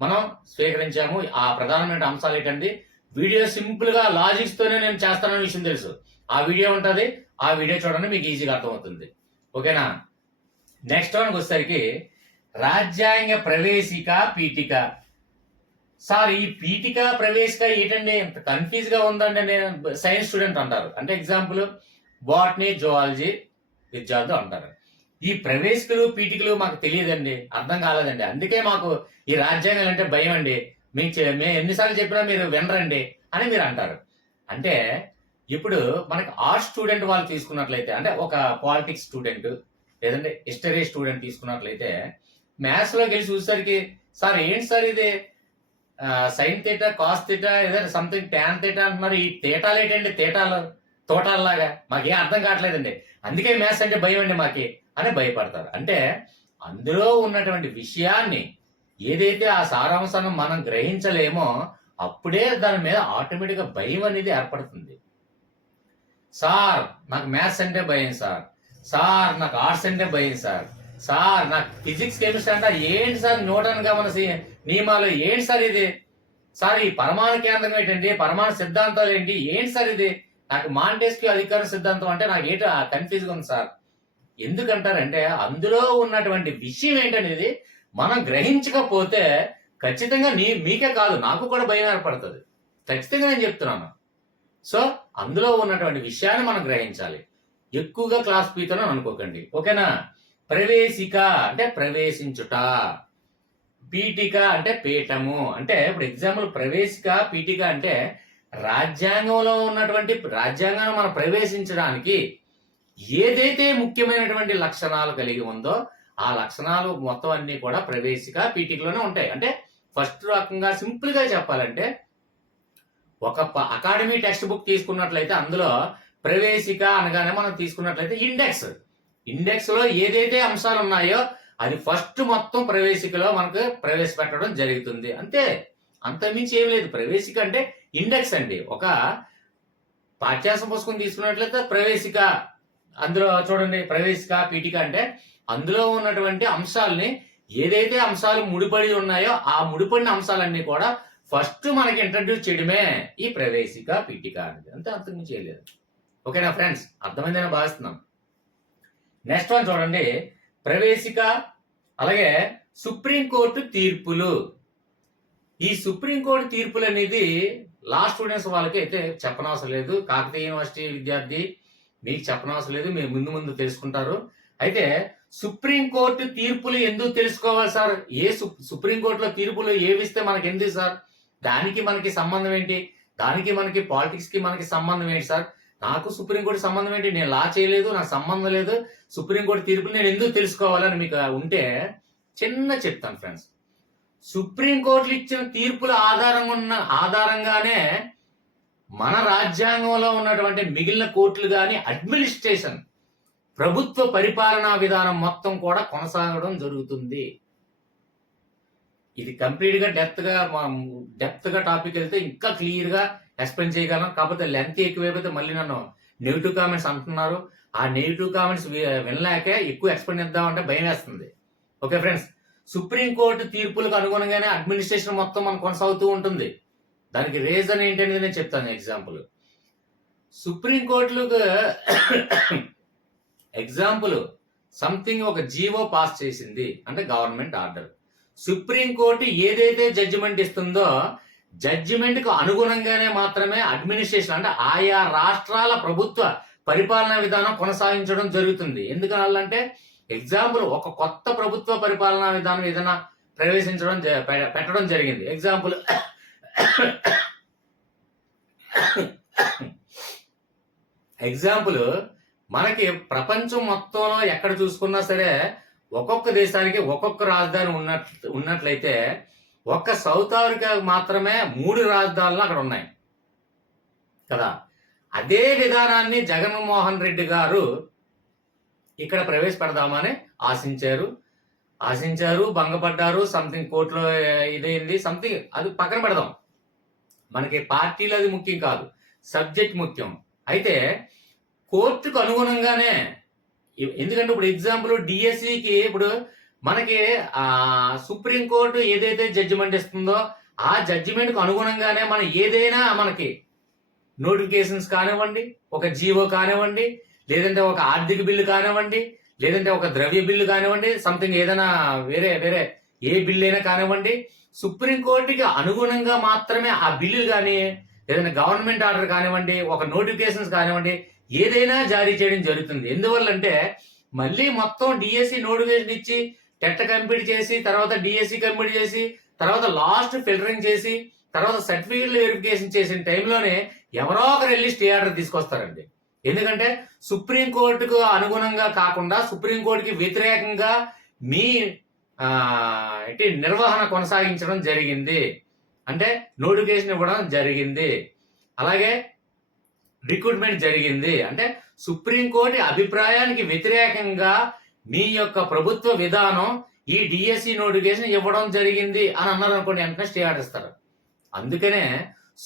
మనం స్వీకరించాము, ఆ ప్రధానమైన అంశాలు ఏంటండి, వీడియో సింపుల్ గా లాజిక్స్ తోనే నేను చేస్తానన్న విషయం తెలుసు. ఆ వీడియో ఉంటుంది, ఆ వీడియో చూడండి, మీకు ఈజీగా అర్థమవుతుంది. ఓకేనా? నెక్స్ట్ వన్కి వచ్చేసరికి రాజ్యాంగ ప్రవేశిక పీఠిక. సార్, ఈ పీఠిక ప్రవేశిక ఏంటండి, ఇంత కన్ఫ్యూజ్ గా ఉందండి. నేను సైన్స్ స్టూడెంట్ అంటారు, అంటే ఎగ్జాంపుల్ బాటనీ జువాలజీ విద్యార్థులు అంటారు. ఈ ప్రవేశికలు పీఠికలు మాకు తెలియదండి, అర్థం కాలేదండి. అందుకే మాకు ఈ రాజ్యాంగాలు అంటే భయం అండి. మేము ఎన్నిసార్లు చెప్పినా మీరు వినరండి అని మీరు అంటారు. అంటే ఇప్పుడు మనకి ఆర్ట్స్ స్టూడెంట్ వాళ్ళు తీసుకున్నట్లయితే, అంటే ఒక పాలిటిక్స్ స్టూడెంట్ లేదంటే హిస్టరీ స్టూడెంట్ తీసుకున్నట్లయితే మ్యాథ్స్లోకి వెళ్ళి చూసేసరికి, సార్ ఏంటి సార్ ఇది సైన్ థీటా కాస్ థీటా ఏదో సంథింగ్ ట్యాన్ థీటా అంటున్నారు, ఈ థీటాలు ఏంటండి, థీటాలు తోటాల్లాగా మాకేం అర్థం కావట్లేదండి, అందుకే మ్యాథ్స్ అంటే భయం అండి మాకి అని భయపడతారు. అంటే అందులో ఉన్నటువంటి విషయాన్ని ఏదైతే ఆ సారాంశాన్ని మనం గ్రహించలేమో అప్పుడే దాని మీద ఆటోమేటిక్గా భయం అనేది ఏర్పడుతుంది. సార్ నాకు మ్యాథ్స్ అంటే భయం సార్, సార్ నాకు ఆర్ట్స్ అంటే భయం సార్, సార్ నాకు ఫిజిక్స్ కెమిస్ట్రీ అంటే ఏంటి సార్ న్యూటన్ గమన నియమాలు ఏంటి సార్ ఇది, సార్ ఈ పరమాణు కేంద్రం ఏంటండి, పరమాణు సిద్ధాంతాలు ఏంటి సార్ ఇది, నాకు మాంటెస్క్యూ అధికార సిద్ధాంతం అంటే నాకు ఏంటో కన్ఫ్యూజ్గా ఉంది సార్. ఎందుకంటారంటే అందులో ఉన్నటువంటి విషయం ఏంటనేది మనం గ్రహించకపోతే ఖచ్చితంగా మీకే కాదు నాకు కూడా భయం ఏర్పడుతుంది. ఖచ్చితంగా నేను చెప్తున్నాను. సో అందులో ఉన్నటువంటి విషయాన్ని మనం గ్రహించాలి. ఎక్కువగా క్లాస్ పీతను అనుకోకండి, ఓకేనా. ప్రవేశిక అంటే ప్రవేశించుట, పీఠిక అంటే పీఠము. అంటే ఇప్పుడు ఎగ్జాంపుల్ ప్రవేశిక పీఠిక అంటే రాజ్యాంగంలో ఉన్నటువంటి రాజ్యాంగాన్ని మనం ప్రవేశించడానికి ఏదైతే ముఖ్యమైనటువంటి లక్షణాలు కలిగి ఉందో ఆ లక్షణాలు మొత్తం అన్ని కూడా ప్రవేశిక పీఠికలోనే ఉంటాయి. అంటే ఫస్ట్ రకంగా సింపుల్ గా చెప్పాలంటే ఒక అకాడమీ టెక్స్ట్ బుక్ తీసుకున్నట్లయితే అందులో ప్రవేశిక అనగానే మనం తీసుకున్నట్లయితే ఇండెక్స్ లో ఏదైతే అంశాలు ఉన్నాయో అది ఫస్ట్ మొత్తం ప్రవేశికలో మనకు ప్రవేశపెట్టడం జరుగుతుంది. అంతే, అంతమించి ఏం లేదు. ప్రవేశిక అంటే ఇండెక్స్ అండి. ఒక పాఠ్యాంశ పుస్తకం తీసుకున్నట్లయితే ప్రవేశిక, అందులో చూడండి ప్రవేశిక పీఠిక అంటే అందులో ఉన్నటువంటి అంశాలని ఏదైతే అంశాలు ముడిపడి ఉన్నాయో ఆ ముడిపడిన అంశాలన్నీ కూడా ఫస్ట్ మనకి ఇంట్రడ్యూస్ చేయడమే ఈ ప్రవేశిక పీఠిక అనేది. అంతే, అంతకుమించి చేయలేదు. ఓకేనా ఫ్రెండ్స్, అర్థమైందని భావిస్తున్నాం. నెక్స్ట్ వన్ చూడండి, ప్రవేశిక. అలాగే సుప్రీంకోర్టు తీర్పులు. ఈ సుప్రీంకోర్టు తీర్పులు అనేది లా స్టూడెంట్స్ వాళ్ళకి అయితే చెప్పనవసరం లేదు. కాకతీయ యూనివర్సిటీ విద్యార్థి మీకు చెప్పనవసరం లేదు, మీరు ముందు తెలుసుకుంటారు. అయితే సుప్రీంకోర్టు తీర్పులు ఎందుకు తెలుసుకోవాలి సార్, సుప్రీంకోర్టులో తీర్పులు ఏవిస్తే మనకి ఎందుకు సార్, దానికి మనకి సంబంధం ఏంటి, దానికి మనకి పాలిటిక్స్ కి మనకి సంబంధం ఏంటి సార్, నాకు సుప్రీంకోర్టు సంబంధం ఏంటి, నేను లా చేయలేదు, నాకు సంబంధం లేదు, సుప్రీంకోర్టు తీర్పులు నేను ఎందుకు తెలుసుకోవాలని మీకు ఉంటే చిన్న చెప్తాను ఫ్రెండ్స్. సుప్రీంకోర్టులు ఇచ్చిన తీర్పుల ఆధారంగానే మన రాజ్యాంగంలో ఉన్నటువంటి మిగిలిన కోర్టులు కానీ అడ్మినిస్ట్రేషన్ ప్రభుత్వ పరిపాలనా విధానం మొత్తం కూడా కొనసాగడం జరుగుతుంది. ఇది కంప్లీట్ గా డెప్త్ గా టాపిక్ వెళ్తే ఇంకా క్లియర్ గా ఎక్స్ప్లెయిన్ చేయగలం. కాకపోతే లెంత్ ఎక్కువైపోతే మళ్ళీ నన్ను నెగిటివ్ కామెంట్స్ అంటున్నారు. ఆ నెగిటివ్ కామెంట్స్ వినలేకే ఎక్కువ ఎక్స్ప్లెయిన్ ఇద్దామంటే భయం వేస్తుంది. ఓకే ఫ్రెండ్స్, సుప్రీంకోర్టు తీర్పులకు అనుగుణంగానే అడ్మినిస్ట్రేషన్ మొత్తం మనం కొనసాగుతూ ఉంటుంది. దానికి రీజన్ ఏంటనేది నేను చెప్తాను. ఎగ్జాంపుల్, సుప్రీంకోర్టులకు ఎగ్జాంపుల్ సంథింగ్ ఒక జీవో పాస్ చేసింది అంటే గవర్నమెంట్ ఆర్డర్. సుప్రీంకోర్టు ఏదైతే జడ్జిమెంట్ ఇస్తుందో జడ్జిమెంట్ కు అనుగుణంగానే మాత్రమే అడ్మినిస్ట్రేషన్ అంటే ఆయా రాష్ట్రాల ప్రభుత్వ పరిపాలనా విధానం కొనసాగించడం జరుగుతుంది. ఎందుకనాలంటే ఎగ్జాంపుల్ ఒక కొత్త ప్రభుత్వ పరిపాలనా విధానం ఏదైనా పెట్టడం జరిగింది. ఎగ్జాంపుల్ మనకి ప్రపంచం మొత్తంలో ఎక్కడ చూసుకున్నా సరే ఒక్కొక్క దేశానికి ఒక్కొక్క రాజధాని ఉన్నట్లయితే ఒక్క సౌత్ ఆఫ్రికా మాత్రమే 3 రాజధానులు అక్కడ ఉన్నాయి కదా. అదే విధానాన్ని జగన్మోహన్ రెడ్డి గారు ఇక్కడ ప్రవేశపెడదామని ఆశించారు, భంగపడ్డారు. సంథింగ్ కోర్టులో ఇదైంది, సంథింగ్ అది పక్కన పెడదాం. మనకి పార్టీలు అది ముఖ్యం కాదు, సబ్జెక్ట్ ముఖ్యం. అయితే కోర్టుకు అనుగుణంగానే, ఎందుకంటే ఇప్పుడు ఎగ్జాంపుల్ డిఎస్సికి ఇప్పుడు మనకి సుప్రీంకోర్టు ఏదైతే జడ్జిమెంట్ ఇస్తుందో ఆ జడ్జిమెంట్ కు అనుగుణంగానే మనం ఏదైనా మనకి నోటిఫికేషన్స్ కానివ్వండి, ఒక జీవో కానివ్వండి, లేదంటే ఒక ఆర్థిక బిల్లు కానివ్వండి, లేదంటే ఒక ద్రవ్య బిల్లు కానివ్వండి, సంథింగ్ ఏదైనా వేరే ఏ బిల్లు అయినా కానివ్వండి, సుప్రీంకోర్టుకి అనుగుణంగా మాత్రమే ఆ బిల్లు కానీ ఏదైనా గవర్నమెంట్ ఆర్డర్ కానివ్వండి, ఒక నోటిఫికేషన్స్ కానివ్వండి, ఏదైనా జారీ చేయడం జరుగుతుంది. ఎందువల్లంటే మళ్ళీ మొత్తం డిఎస్సి నోటిఫికేషన్ ఇచ్చి టెట్ కంప్లీట్ చేసి తర్వాత డిఎస్సి కంప్లీట్ చేసి తర్వాత లాస్ట్ ఫిల్టరింగ్ చేసి తర్వాత సర్టిఫికేట్ వెరిఫికేషన్ చేసిన టైంలోనే ఎవరో ఒకరు వెళ్ళి స్టే ఆర్డర్ తీసుకొస్తారండి. ఎందుకంటే సుప్రీంకోర్టుకు అనుగుణంగా కాకుండా సుప్రీంకోర్టుకి వ్యతిరేకంగా మీ నిర్వహణ కొనసాగించడం జరిగింది, అంటే నోటిఫికేషన్ ఇవ్వడం జరిగింది, అలాగే రిక్రూట్మెంట్ జరిగింది, అంటే సుప్రీంకోర్టు అభిప్రాయానికి వ్యతిరేకంగా మీ యొక్క ప్రభుత్వ విధానం ఈ డిఎస్సి నోటిఫికేషన్ ఇవ్వడం జరిగింది అని అన్నారు అనుకోండి, వెంటనే స్టే ఆర్డర్ ఇస్తారు. అందుకనే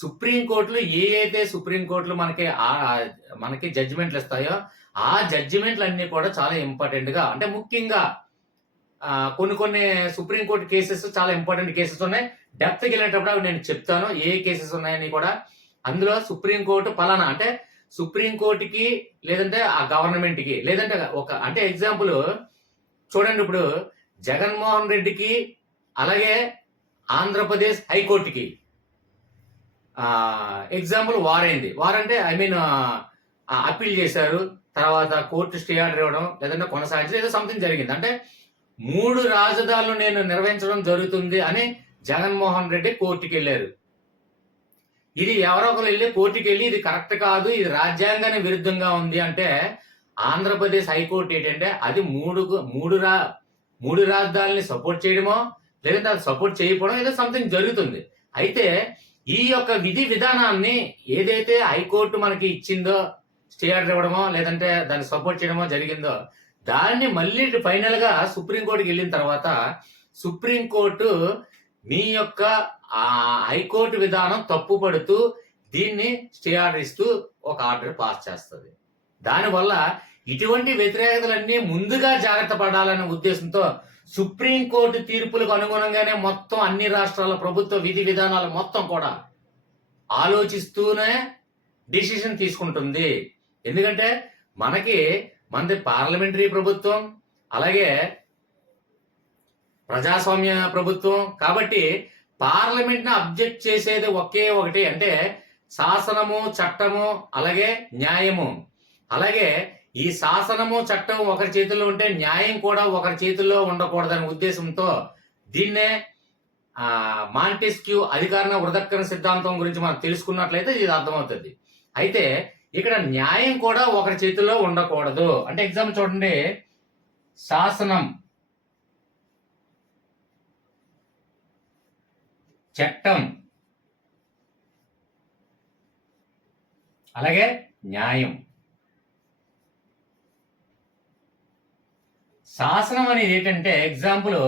సుప్రీంకోర్టులు అయితే సుప్రీంకోర్టులు మనకి జడ్జిమెంట్లు ఇస్తాయో ఆ జడ్జిమెంట్లు అన్ని కూడా చాలా ఇంపార్టెంట్ గా, అంటే ముఖ్యంగా కొన్ని సుప్రీంకోర్టు కేసెస్ చాలా ఇంపార్టెంట్ కేసెస్ ఉన్నాయి. డెప్త్కి వెళ్ళేటప్పుడు అవి నేను చెప్తాను ఏ కేసెస్ ఉన్నాయని కూడా. అందులో సుప్రీంకోర్టు పలానా అంటే సుప్రీంకోర్టుకి లేదంటే ఆ గవర్నమెంట్కి లేదంటే అంటే ఎగ్జాంపుల్ చూడండి, ఇప్పుడు జగన్మోహన్ రెడ్డికి అలాగే ఆంధ్రప్రదేశ్ హైకోర్టుకి ఎగ్జాంపుల్ వారైంది. వారంటే అప్పీల్ చేశారు, తర్వాత కోర్టు స్టే ఆర్డర్ ఇవ్వడం లేదంటే కొనసాగించడం ఏదో సంథింగ్ జరిగింది. అంటే 3 రాజధానులు నేను నిర్వహించడం జరుగుతుంది అని జగన్మోహన్ రెడ్డి కోర్టుకి వెళ్ళారు. ఇది ఎవరో ఒకరు వెళ్ళి కోర్టుకి వెళ్ళి ఇది కరెక్ట్ కాదు, ఇది రాజ్యాంగానికి విరుద్ధంగా ఉంది అంటే ఆంధ్రప్రదేశ్ హైకోర్టు ఏంటంటే అది మూడు రాజధానుల్ని సపోర్ట్ చేయడమో లేదంటే అది సపోర్ట్ చేయకపోవడం ఏదో సంథింగ్ జరుగుతుంది. అయితే ఈ యొక్క విధి విధానాన్ని ఏదైతే హైకోర్టు మనకి ఇచ్చిందో స్టే ఆర్డర్ ఇవ్వడమో లేదంటే దాన్ని సపోర్ట్ చేయడమో జరిగిందో దాన్ని మళ్ళీ ఫైనల్ గా సుప్రీంకోర్టుకి వెళ్ళిన తర్వాత సుప్రీంకోర్టు మీ యొక్క హైకోర్టు విధానం తప్పు పడుతూ దీన్ని స్టే ఆర్డర్ ఇస్తూ ఒక ఆర్డర్ పాస్ చేస్తుంది. దానివల్ల ఇటువంటి వ్యతిరేకతలన్నీ ముందుగా జాగ్రత్త పడాలనే ఉద్దేశంతో సుప్రీంకోర్టు తీర్పులకు అనుగుణంగానే మొత్తం అన్ని రాష్ట్రాల ప్రభుత్వ విధి విధానాలు మొత్తం కూడా ఆలోచిస్తూనే డిసిషన్ తీసుకుంటుంది. ఎందుకంటే మనది పార్లమెంటరీ ప్రభుత్వం, అలాగే ప్రజాస్వామ్య ప్రభుత్వం కాబట్టి పార్లమెంట్ ని అబ్జెక్ట్ చేసేది ఒకే ఒకటి, అంటే శాసనము చట్టము అలాగే న్యాయము. అలాగే ఈ శాసనము చట్టం ఒకరి చేతుల్లో ఉంటే న్యాయం కూడా ఒకరి చేతుల్లో ఉండకూడదనే ఉద్దేశంతో దీన్నే మాంటెస్క్యూ అధికార వృధక్కన సిద్ధాంతం గురించి మనం తెలుసుకున్నట్లయితే ఇది అర్థమవుతుంది. అయితే ఇక్కడ న్యాయం కూడా ఒకరి చేతుల్లో ఉండకూడదు. అంటే ఎగ్జాంపుల్ చూడండి, శాసనం చట్టం అలాగే న్యాయం. శాసనం అనేది ఏంటంటే ఎగ్జాంపుల్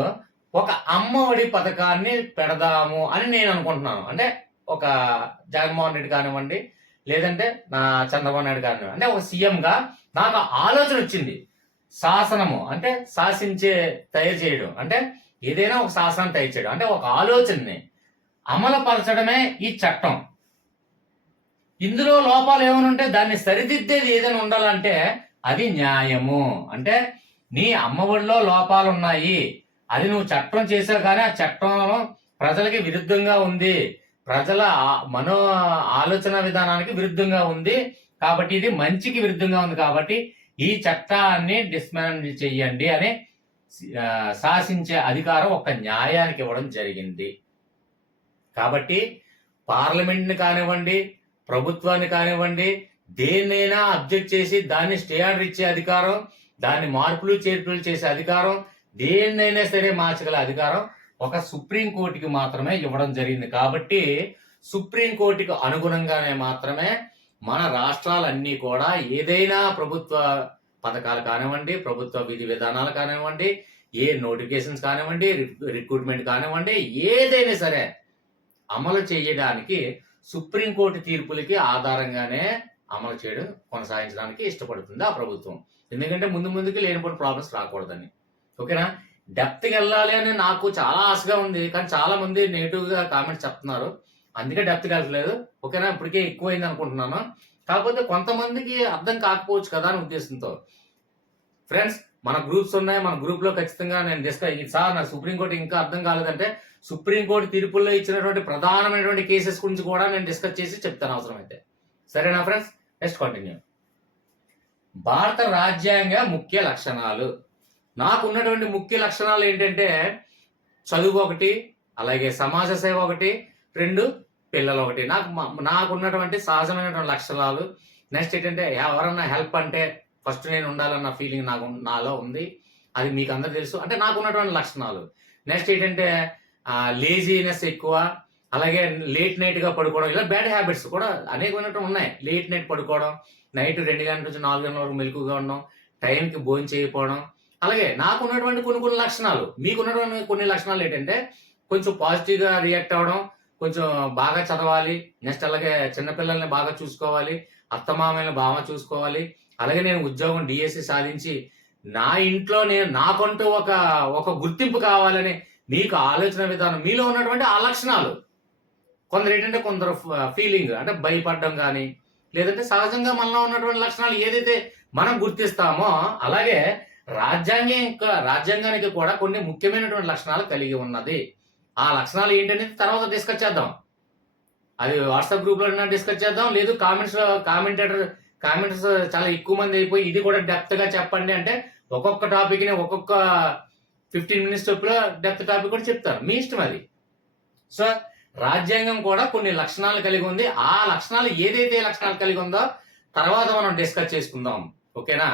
ఒక అమ్మఒడి పథకాన్ని పెడదాము అని నేను అనుకుంటున్నాను. అంటే ఒక జగన్మోహన్ రెడ్డి కానివ్వండి లేదంటే నా చంద్రబాబు నాయుడు కానివ్వండి, అంటే ఒక సీఎంగా నాకు ఆలోచన వచ్చింది. శాసనము అంటే తయారు చేయడం, అంటే ఏదైనా ఒక శాసనం తయారు చేయడం అంటే ఒక ఆలోచనని అమలుపరచడమే ఈ చట్టం. ఇందులో లోపాలు ఏమైనా ఉంటే దాన్ని సరిదిద్దేది ఏదైనా ఉండాలంటే అది న్యాయము. అంటే నీ అమ్మఒడిలో లోపాలు ఉన్నాయి, అది నువ్వు చట్టం చేసావు కానీ ఆ చట్టం ప్రజలకి విరుద్ధంగా ఉంది, ప్రజల ఆలోచన విధానానికి విరుద్ధంగా ఉంది, కాబట్టి ఇది మంచికి విరుద్ధంగా ఉంది, కాబట్టి ఈ చట్టాన్ని డిస్మాండిల్ చెయ్యండి అని శాసించే అధికారం ఒక న్యాయానికి ఇవ్వడం జరిగింది. కాబట్టి పార్లమెంట్ని కానివ్వండి ప్రభుత్వాన్ని కానివ్వండి దేన్నైనా అబ్జెక్ట్ చేసి దాన్ని స్టే ఆర్డర్ ఇచ్చే అధికారం, దాన్ని మార్పులు చేర్పులు చేసే అధికారం, దేన్నైనా సరే మార్చగల అధికారం ఒక సుప్రీంకోర్టుకి మాత్రమే ఇవ్వడం జరిగింది. కాబట్టి సుప్రీంకోర్టుకి అనుగుణంగానే మాత్రమే మన రాష్ట్రాలన్నీ కూడా ఏదైనా ప్రభుత్వ పథకాలు కానివ్వండి, ప్రభుత్వ విధి విధానాలు కానివ్వండి, ఏ నోటిఫికేషన్స్ కానివ్వండి, రిక్రూట్మెంట్ కానివ్వండి, ఏదైనా సరే అమలు చేయడానికి సుప్రీంకోర్టు తీర్పులకి ఆధారంగానే అమలు చేయడం కొనసాగించడానికి ఇష్టపడుతుంది ఆ ప్రభుత్వం. ఎందుకంటే ముందుకి లేనిపోయిన ప్రాబ్లమ్స్ రాకూడదని. ఓకేనా? డెప్త్కి వెళ్ళాలి అని నాకు చాలా ఆశగా ఉంది, కానీ చాలా మంది నెగిటివ్గా కామెంట్స్ చెప్తున్నారు, అందుకే డెప్త్కి వెళ్ళలేదు. ఓకేనా? ఇప్పటికే ఎక్కువైంది అనుకుంటున్నాను. కాకపోతే కొంతమందికి అర్థం కాకపోవచ్చు కదా అని ఉద్దేశంతో ఫ్రెండ్స్ మన గ్రూప్స్ ఉన్నాయి, మన గ్రూప్లో ఖచ్చితంగా నేను డిస్కస్ సార్ నాకు సుప్రీంకోర్టు ఇంకా అర్థం కాలేదంటే సుప్రీంకోర్టు తీర్పుల్లో ఇచ్చినటువంటి ప్రధానమైనటువంటి కేసెస్ గురించి కూడా నేను డిస్కస్ చేసి చెప్తాను అవసరమైతే. సరేనా ఫ్రెండ్స్? Next continue. భారత రాజ్యాంగ ముఖ్య లక్షణాలు. నాకు ఉన్నటువంటి ముఖ్య లక్షణాలు ఏంటంటే చదువు ఒకటి, అలాగే సమాజ సేవ ఒకటి, 2 పిల్లలు ఒకటి. నాకున్నటువంటి సహజమైనటువంటి లక్షణాలు. నెక్స్ట్ ఏంటంటే ఎవరన్నా హెల్ప్ అంటే ఫస్ట్ నేను ఉండాలన్న ఫీలింగ్ నాలో ఉంది. అది మీకు అందరికి తెలుసు. అంటే నాకున్నటువంటి లక్షణాలు. నెక్స్ట్ ఏంటంటే లేజీనెస్ ఎక్కువ. అలాగే లేట్ నైట్‌గా పడుకోవడం. ఇలా బ్యాడ్ హ్యాబిట్స్ కూడా అనేకమైనటువంటి ఉన్నాయి. లేట్ నైట్ పడుకోవడం, నైట్ 2 గంటల నుంచి 4 గంటల వరకు మెలకువగా ఉండడం, టైంకి భోజనం చేయకపోవడం. అలాగే నాకున్నటువంటి కొన్ని లక్షణాలు. మీకున్నటువంటి కొన్ని లక్షణాలు ఏంటంటే కొంచెం పాజిటివ్‌గా రియాక్ట్ అవ్వడం, కొంచెం బాగా చదవాలి. నెక్స్ట్ అలాగే చిన్నపిల్లల్ని బాగా చూసుకోవాలి. అత్తమామల్ని బాగా చూసుకోవాలి. అలాగే నేను ఉద్యోగం డీఎస్సీ సాధించి నా ఇంట్లో నాకంటూ ఒక గుర్తింపు కావాలని మీకు ఆలోచన విధానం, మీలో ఉన్నటువంటి ఆ లక్షణాలు. కొందరు ఫీలింగ్ అంటే భయపడడం కానీ, లేదంటే సహజంగా మనలో ఉన్నటువంటి లక్షణాలు ఏదైతే మనం గుర్తిస్తామో, అలాగే రాజ్యాంగానికి కూడా కొన్ని ముఖ్యమైనటువంటి లక్షణాలు కలిగి ఉన్నది. ఆ లక్షణాలు ఏంటనేది తర్వాత డిస్కస్ చేద్దాం. అది వాట్సాప్ గ్రూప్లో డిస్కస్ చేద్దాం. లేదు కామెంట్స్ చాలా ఎక్కువ మంది అయిపోయి ఇది కూడా డెప్త్ గా చెప్పండి అంటే ఒక్కొక్క టాపిక్ ని ఒక్కొక్క 15 మినిట్స్ చొప్పున డెప్త్ టాపిక్ కూడా చెప్తాను. మీ ఇష్టం అది. సో రాజ్యాంగం కూడా కొన్ని లక్షణాలు కలిగి ఉంది. ఆ లక్షణాలు ఏదైతే లక్షణాలు కలిగి ఉందో తర్వాత మనం డిస్కస్ చేసుకుందాం. ఓకేనా?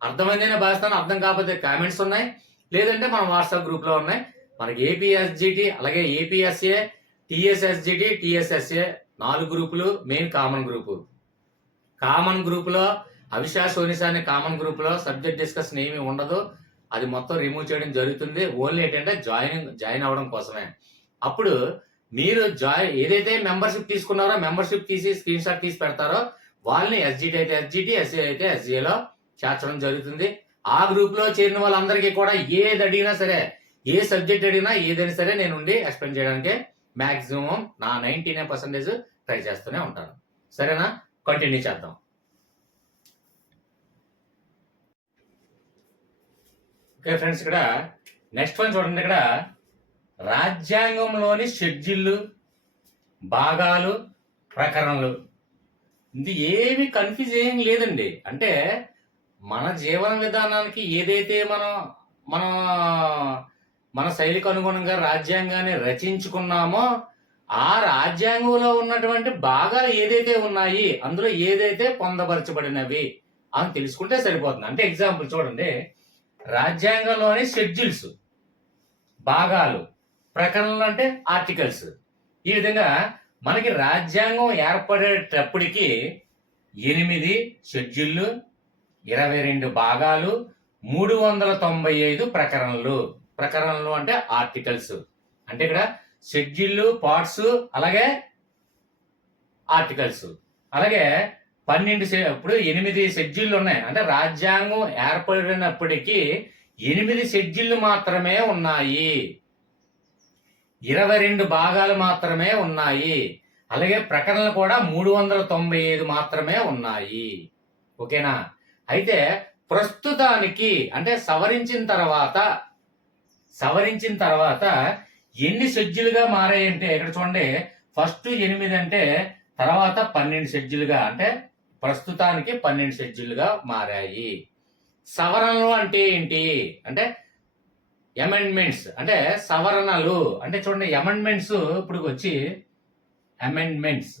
అర్థమైందనే భావిస్తాను. అర్థం కాకపోతే కామెంట్స్ ఉన్నాయి, లేదంటే మన వాట్సాప్ గ్రూప్ లో ఉన్నాయి. మనకి ఏపీఎస్జిటి, అలాగే ఏపీఎస్ఏ, టిఎస్ఎస్జిటి, టిఎస్ఎస్ఏ 4 గ్రూపులు. మెయిన్ కామన్ గ్రూప్ లో అవిశ్వాస అనే కామన్ గ్రూప్ లో సబ్జెక్ట్ డిస్కషన్ ఏమీ ఉండదు. అది మొత్తం రిమూవ్ చేయడం జరుగుతుంది. ఓన్లీ ఏంటంటే జాయిన్ అవ్వడం కోసమే. అప్పుడు మీరు ఏదైతే మెంబర్షిప్ తీసుకున్నారో మెంబర్షిప్ తీసి స్క్రీన్ షాట్ తీసి పెడతారో వాళ్ళని ఎస్జిటి అయితే ఎస్జిటి, ఎస్ఏ అయితే ఎస్ఏలో చేర్చడం జరుగుతుంది. ఆ గ్రూప్ లో చేరిన వాళ్ళందరికీ కూడా ఏది అడిగినా సరే, ఏ సబ్జెక్ట్ అడిగినా ఏదైనా సరే నేను ఉండి ఎక్స్ప్లెయిన్ చేయడానికి మాక్సిమం నా 99% ట్రై చేస్తూనే ఉంటాను. సరేనా? కంటిన్యూ చేద్దాం. ఓకే ఫ్రెండ్స్, ఇక్కడ నెక్స్ట్ వన్ చూడండి. ఇక్కడ రాజ్యాంగంలోని షెడ్యూళ్ళు, భాగాలు, ప్రకరణలు. ఇది ఏమి కన్ఫ్యూజ్ ఏం లేదండి. అంటే మన జీవన విధానానికి ఏదైతే మన శైలికి అనుగుణంగా రాజ్యాంగాన్ని రచించుకున్నామో ఆ రాజ్యాంగంలో ఉన్నటువంటి భాగాలు ఏదైతే ఉన్నాయి, అందులో ఏదైతే పొందపరచబడినవి అని తెలుసుకుంటే సరిపోతుంది. అంటే ఎగ్జాంపుల్ చూడండి, రాజ్యాంగంలోని షెడ్యూల్స్, భాగాలు, ప్రకరణలు అంటే ఆర్టికల్స్. ఈ విధంగా మనకి రాజ్యాంగం ఏర్పడేటప్పటికి 8 షెడ్యూళ్ళు, 22 భాగాలు, 395 ప్రకరణలు అంటే ఆర్టికల్స్. అంటే ఇక్కడ షెడ్యూళ్ళు, పార్ట్స్, అలాగే ఆర్టికల్స్. అలాగే 8 షెడ్యూళ్ళు ఉన్నాయి. అంటే రాజ్యాంగం ఏర్పడినప్పటికీ 8 షెడ్యూళ్ళు మాత్రమే ఉన్నాయి, 22 భాగాలు మాత్రమే ఉన్నాయి. అలాగే ప్రకటనలు కూడా 395 మాత్రమే ఉన్నాయి. ఓకేనా? అయితే ప్రస్తుతానికి అంటే సవరించిన తర్వాత ఎన్ని షెడ్యూల్గా మారాయంటే ఇక్కడ చూడండి, ఫస్ట్ 8 అంటే తర్వాత 12 షెడ్యూల్గా, అంటే ప్రస్తుతానికి 12 షెడ్యూల్గా మారాయి. సవరణలు అంటే ఏంటి అంటే అమెండ్మెంట్స్, అంటే సవరణలు. అంటే చూడండి, అమెండ్మెంట్స్ ఇప్పుడు వచ్చి అమెండ్మెంట్స్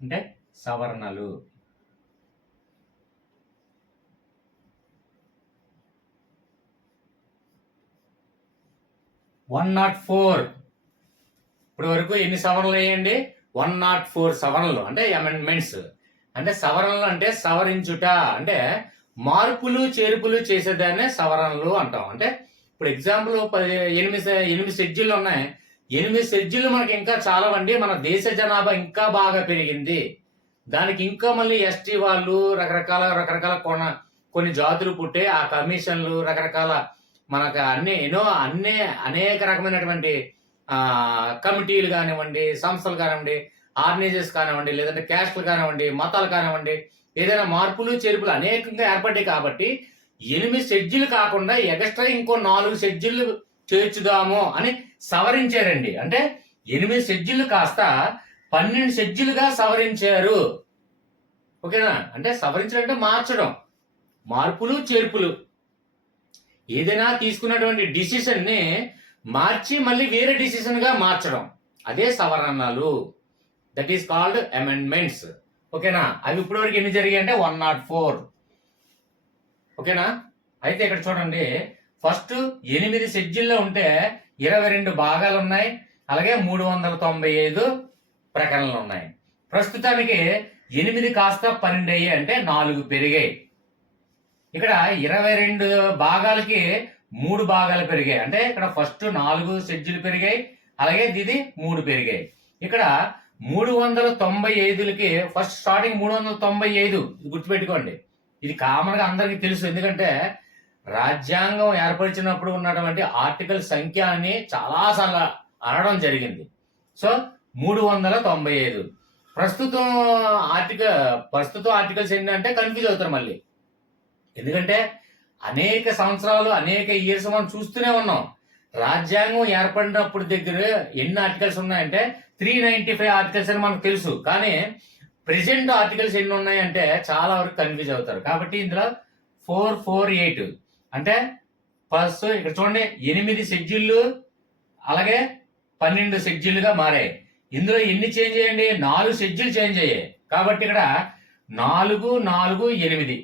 అంటే సవరణలు. ఇప్పుడు వరకు ఎన్ని సవరణలు అయ్యండి? 104 సవరణలు అంటే అమెండ్మెంట్స్. అంటే సవరణలు అంటే సవరించుట, అంటే మార్పులు చేర్పులు చేసేదాన్నే సవరణలు అంటాం. అంటే ఇప్పుడు ఎగ్జాంపుల్ 8 షెడ్యూళ్ళు ఉన్నాయి. 8 షెడ్యూళ్ళు మనకి ఇంకా చాలవండి. మన దేశ జనాభా ఇంకా బాగా పెరిగింది. దానికి ఇంకా మళ్ళీ ఎస్టీ వాళ్ళు రకరకాల కొన్ని జాతులు పుట్టే ఆ కమిషన్లు, రకరకాల మనకు అనేక రకమైనటువంటి కమిటీలు కానివ్వండి, సంస్థలు కానివ్వండి, ఆర్గనైజేస్ కానివ్వండి, లేదంటే క్యాస్ట్లు కానివ్వండి, మతాలు కానివ్వండి, ఏదైనా మార్పులు చేర్పులు అనేకంగా ఏర్పడ్డాయి. కాబట్టి 8 షెడ్యూల్ కాకుండా ఎక్స్ట్రా ఇంకో 4 షెడ్యూల్ చేర్చుదాము అని సవరించారండి. అంటే 8 షెడ్యూల్ కాస్త 12 షెడ్యూల్గా సవరించారు. ఓకేనా? అంటే సవరించడం అంటే మార్చడం, మార్పులు చేర్పులు. ఏదైనా తీసుకున్నటువంటి డిసిషన్ ని మార్చి మళ్ళీ వేరే డిసిషన్ గా మార్చడం, అదే సవరణలు. That is called amendments. ఓకేనా? అవి ఇప్పటివరకు ఎన్ని జరిగాయి అంటే 104. ఓకేనా? అయితే ఇక్కడ చూడండి, ఫస్ట్ 8 షెడ్యూల్లో ఉంటే 22 భాగాలు ఉన్నాయి, అలాగే 395 ప్రకరణలు ఉన్నాయి. ప్రస్తుతానికి 8 కాస్త 12 అయ్యాయి, అంటే 4 పెరిగాయి. ఇక్కడ 22 భాగాలకి 3 భాగాలు పెరిగాయి, అంటే ఇక్కడ ఫస్ట్ 4 షెడ్యూల్ పెరిగాయి, అలాగే ఇది 3 పెరిగాయి. ఇక్కడ 395లకి ఫస్ట్ స్టార్టింగ్ 395, గుర్తుపెట్టుకోండి. ఇది కామన్ గా అందరికీ తెలుసు, ఎందుకంటే రాజ్యాంగం ఏర్పరిచినప్పుడు ఉన్నటువంటి ఆర్టికల్ సంఖ్య అని చాలాసార్లు అనడం జరిగింది. సో 395. ప్రస్తుతం ఆర్టికల్స్ ఎన్ని అంటే కన్ఫ్యూజ్ అవుతారు మళ్ళీ, ఎందుకంటే అనేక సంవత్సరాలు అనేక ఇయర్స్ మనం చూస్తూనే ఉన్నాం. రాజ్యాంగం ఏర్పడినప్పుడు దగ్గర ఎన్ని ఆర్టికల్స్ ఉన్నాయంటే 395 ఆర్టికల్స్ అని మనకు తెలుసు, కానీ ప్రెసెంట్ ఆర్టికల్స్ ఎన్ని ఉన్నాయంటే చాలా వరకు కన్ఫ్యూజ్ అవుతారు. కాబట్టి ఇందులో 448 అంటే ఫస్ట్ ఇక్కడ చూడండి 8 షెడ్యూళ్ళు అలాగే 12 షెడ్యూల్గా మారాయి. ఇందులో ఎన్ని చేంజ్ అయ్యండి? 4 షెడ్యూల్ చేంజ్ అయ్యాయి. కాబట్టి ఇక్కడ 4, 4, 8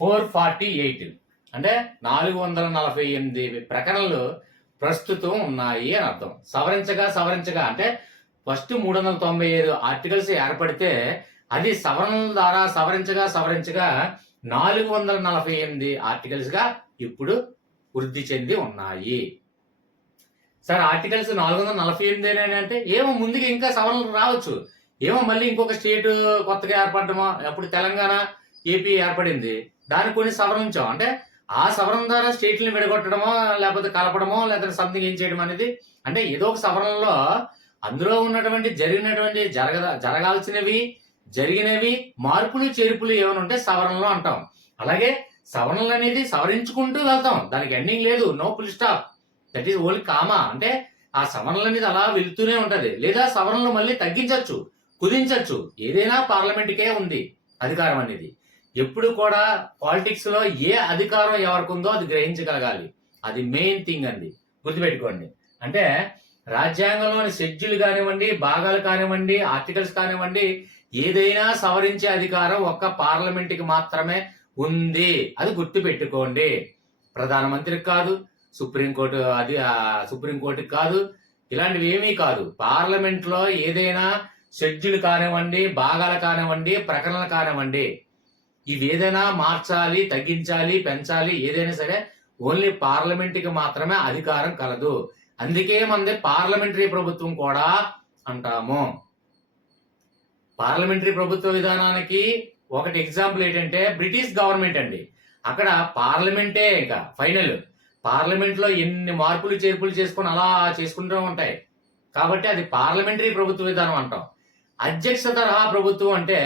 448 అంటే 448 ప్రకరణలు ప్రస్తుతం ఉన్నాయి అని అర్థం. సవరించగా అంటే ఫస్ట్ 395 ఆర్టికల్స్ ఏర్పడితే అది సవరణల ద్వారా సవరించగా 448 ఆర్టికల్స్ గా ఇప్పుడు వృద్ధి చెంది ఉన్నాయి. సార్ ఆర్టికల్స్ 448 అంటే ఏమో ముందుగా ఇంకా సవరణలు రావచ్చు, ఏమో మళ్ళీ ఇంకొక స్టేట్ కొత్తగా ఏర్పడమో, అప్పుడు తెలంగాణ ఏపీ ఏర్పడింది, దానికి కొన్ని సవరించాం అంటే ఆ సవరణ ద్వారా స్టేట్లను విడగొట్టడమో లేకపోతే కలపడమో లేకపోతే సంథింగ్ ఏం చేయడం అనేది, అంటే ఏదో ఒక సవరణలో అందులో ఉన్నటువంటి జరగాల్సినవి జరిగినవి మార్పులు చేర్పులు ఏమైనా ఉంటే సవరణలు అంటాం. అలాగే సవరణలు అనేది సవరించుకుంటూ వెళ్తాం, దానికి ఎండింగ్ లేదు, no full stop, that is only comma. అంటే ఆ సవరణలు అనేది అలా వెళ్తూనే ఉంటది, లేదా సవరణలు మళ్ళీ తగ్గించవచ్చు, కుదించవచ్చు. ఏదైనా పార్లమెంట్కే ఉంది అధికారం అనేది. ఎప్పుడు కూడా పాలిటిక్స్ లో ఏ అధికారం ఎవరికి ఉందో అది గ్రహించగలగాలి, అది మెయిన్ థింగ్ అండి, గుర్తుపెట్టుకోండి. అంటే రాజ్యాంగంలోని షెడ్యూల్ కానివ్వండి, భాగాలు కానివ్వండి, ఆర్టికల్స్ కానివ్వండి, ఏదైనా సవరించే అధికారం ఒక్క పార్లమెంట్కి మాత్రమే ఉంది, అది గుర్తుపెట్టుకోండి. ప్రధానమంత్రికి కాదు, సుప్రీంకోర్టుకి కాదు, ఇలాంటివి ఏమీ కాదు. పార్లమెంట్ లో ఏదైనా షెడ్యూల్ కానివ్వండి, భాగాలు కానివ్వండి, ప్రకటనలు కానివ్వండి, ఇవి ఏదైనా మార్చాలి, తగ్గించాలి, పెంచాలి, ఏదైనా సరే ఓన్లీ పార్లమెంట్కి మాత్రమే అధికారం కలదు. అందుకే మనది పార్లమెంటరీ ప్రభుత్వం కూడా అంటాము. పార్లమెంటరీ ప్రభుత్వ విధానానికి ఒకటి ఎగ్జాంపుల్ ఏంటంటే బ్రిటిష్ గవర్నమెంట్ అండి. అక్కడ పార్లమెంటే ఇంకా ఫైనల్. పార్లమెంట్ లో ఎన్ని మార్పులు చేర్పులు చేసుకుని అలా చేసుకుంటూ ఉంటాయి, కాబట్టి అది పార్లమెంటరీ ప్రభుత్వ విధానం అంటాం. అధ్యక్ష తరహా ప్రభుత్వం అంటే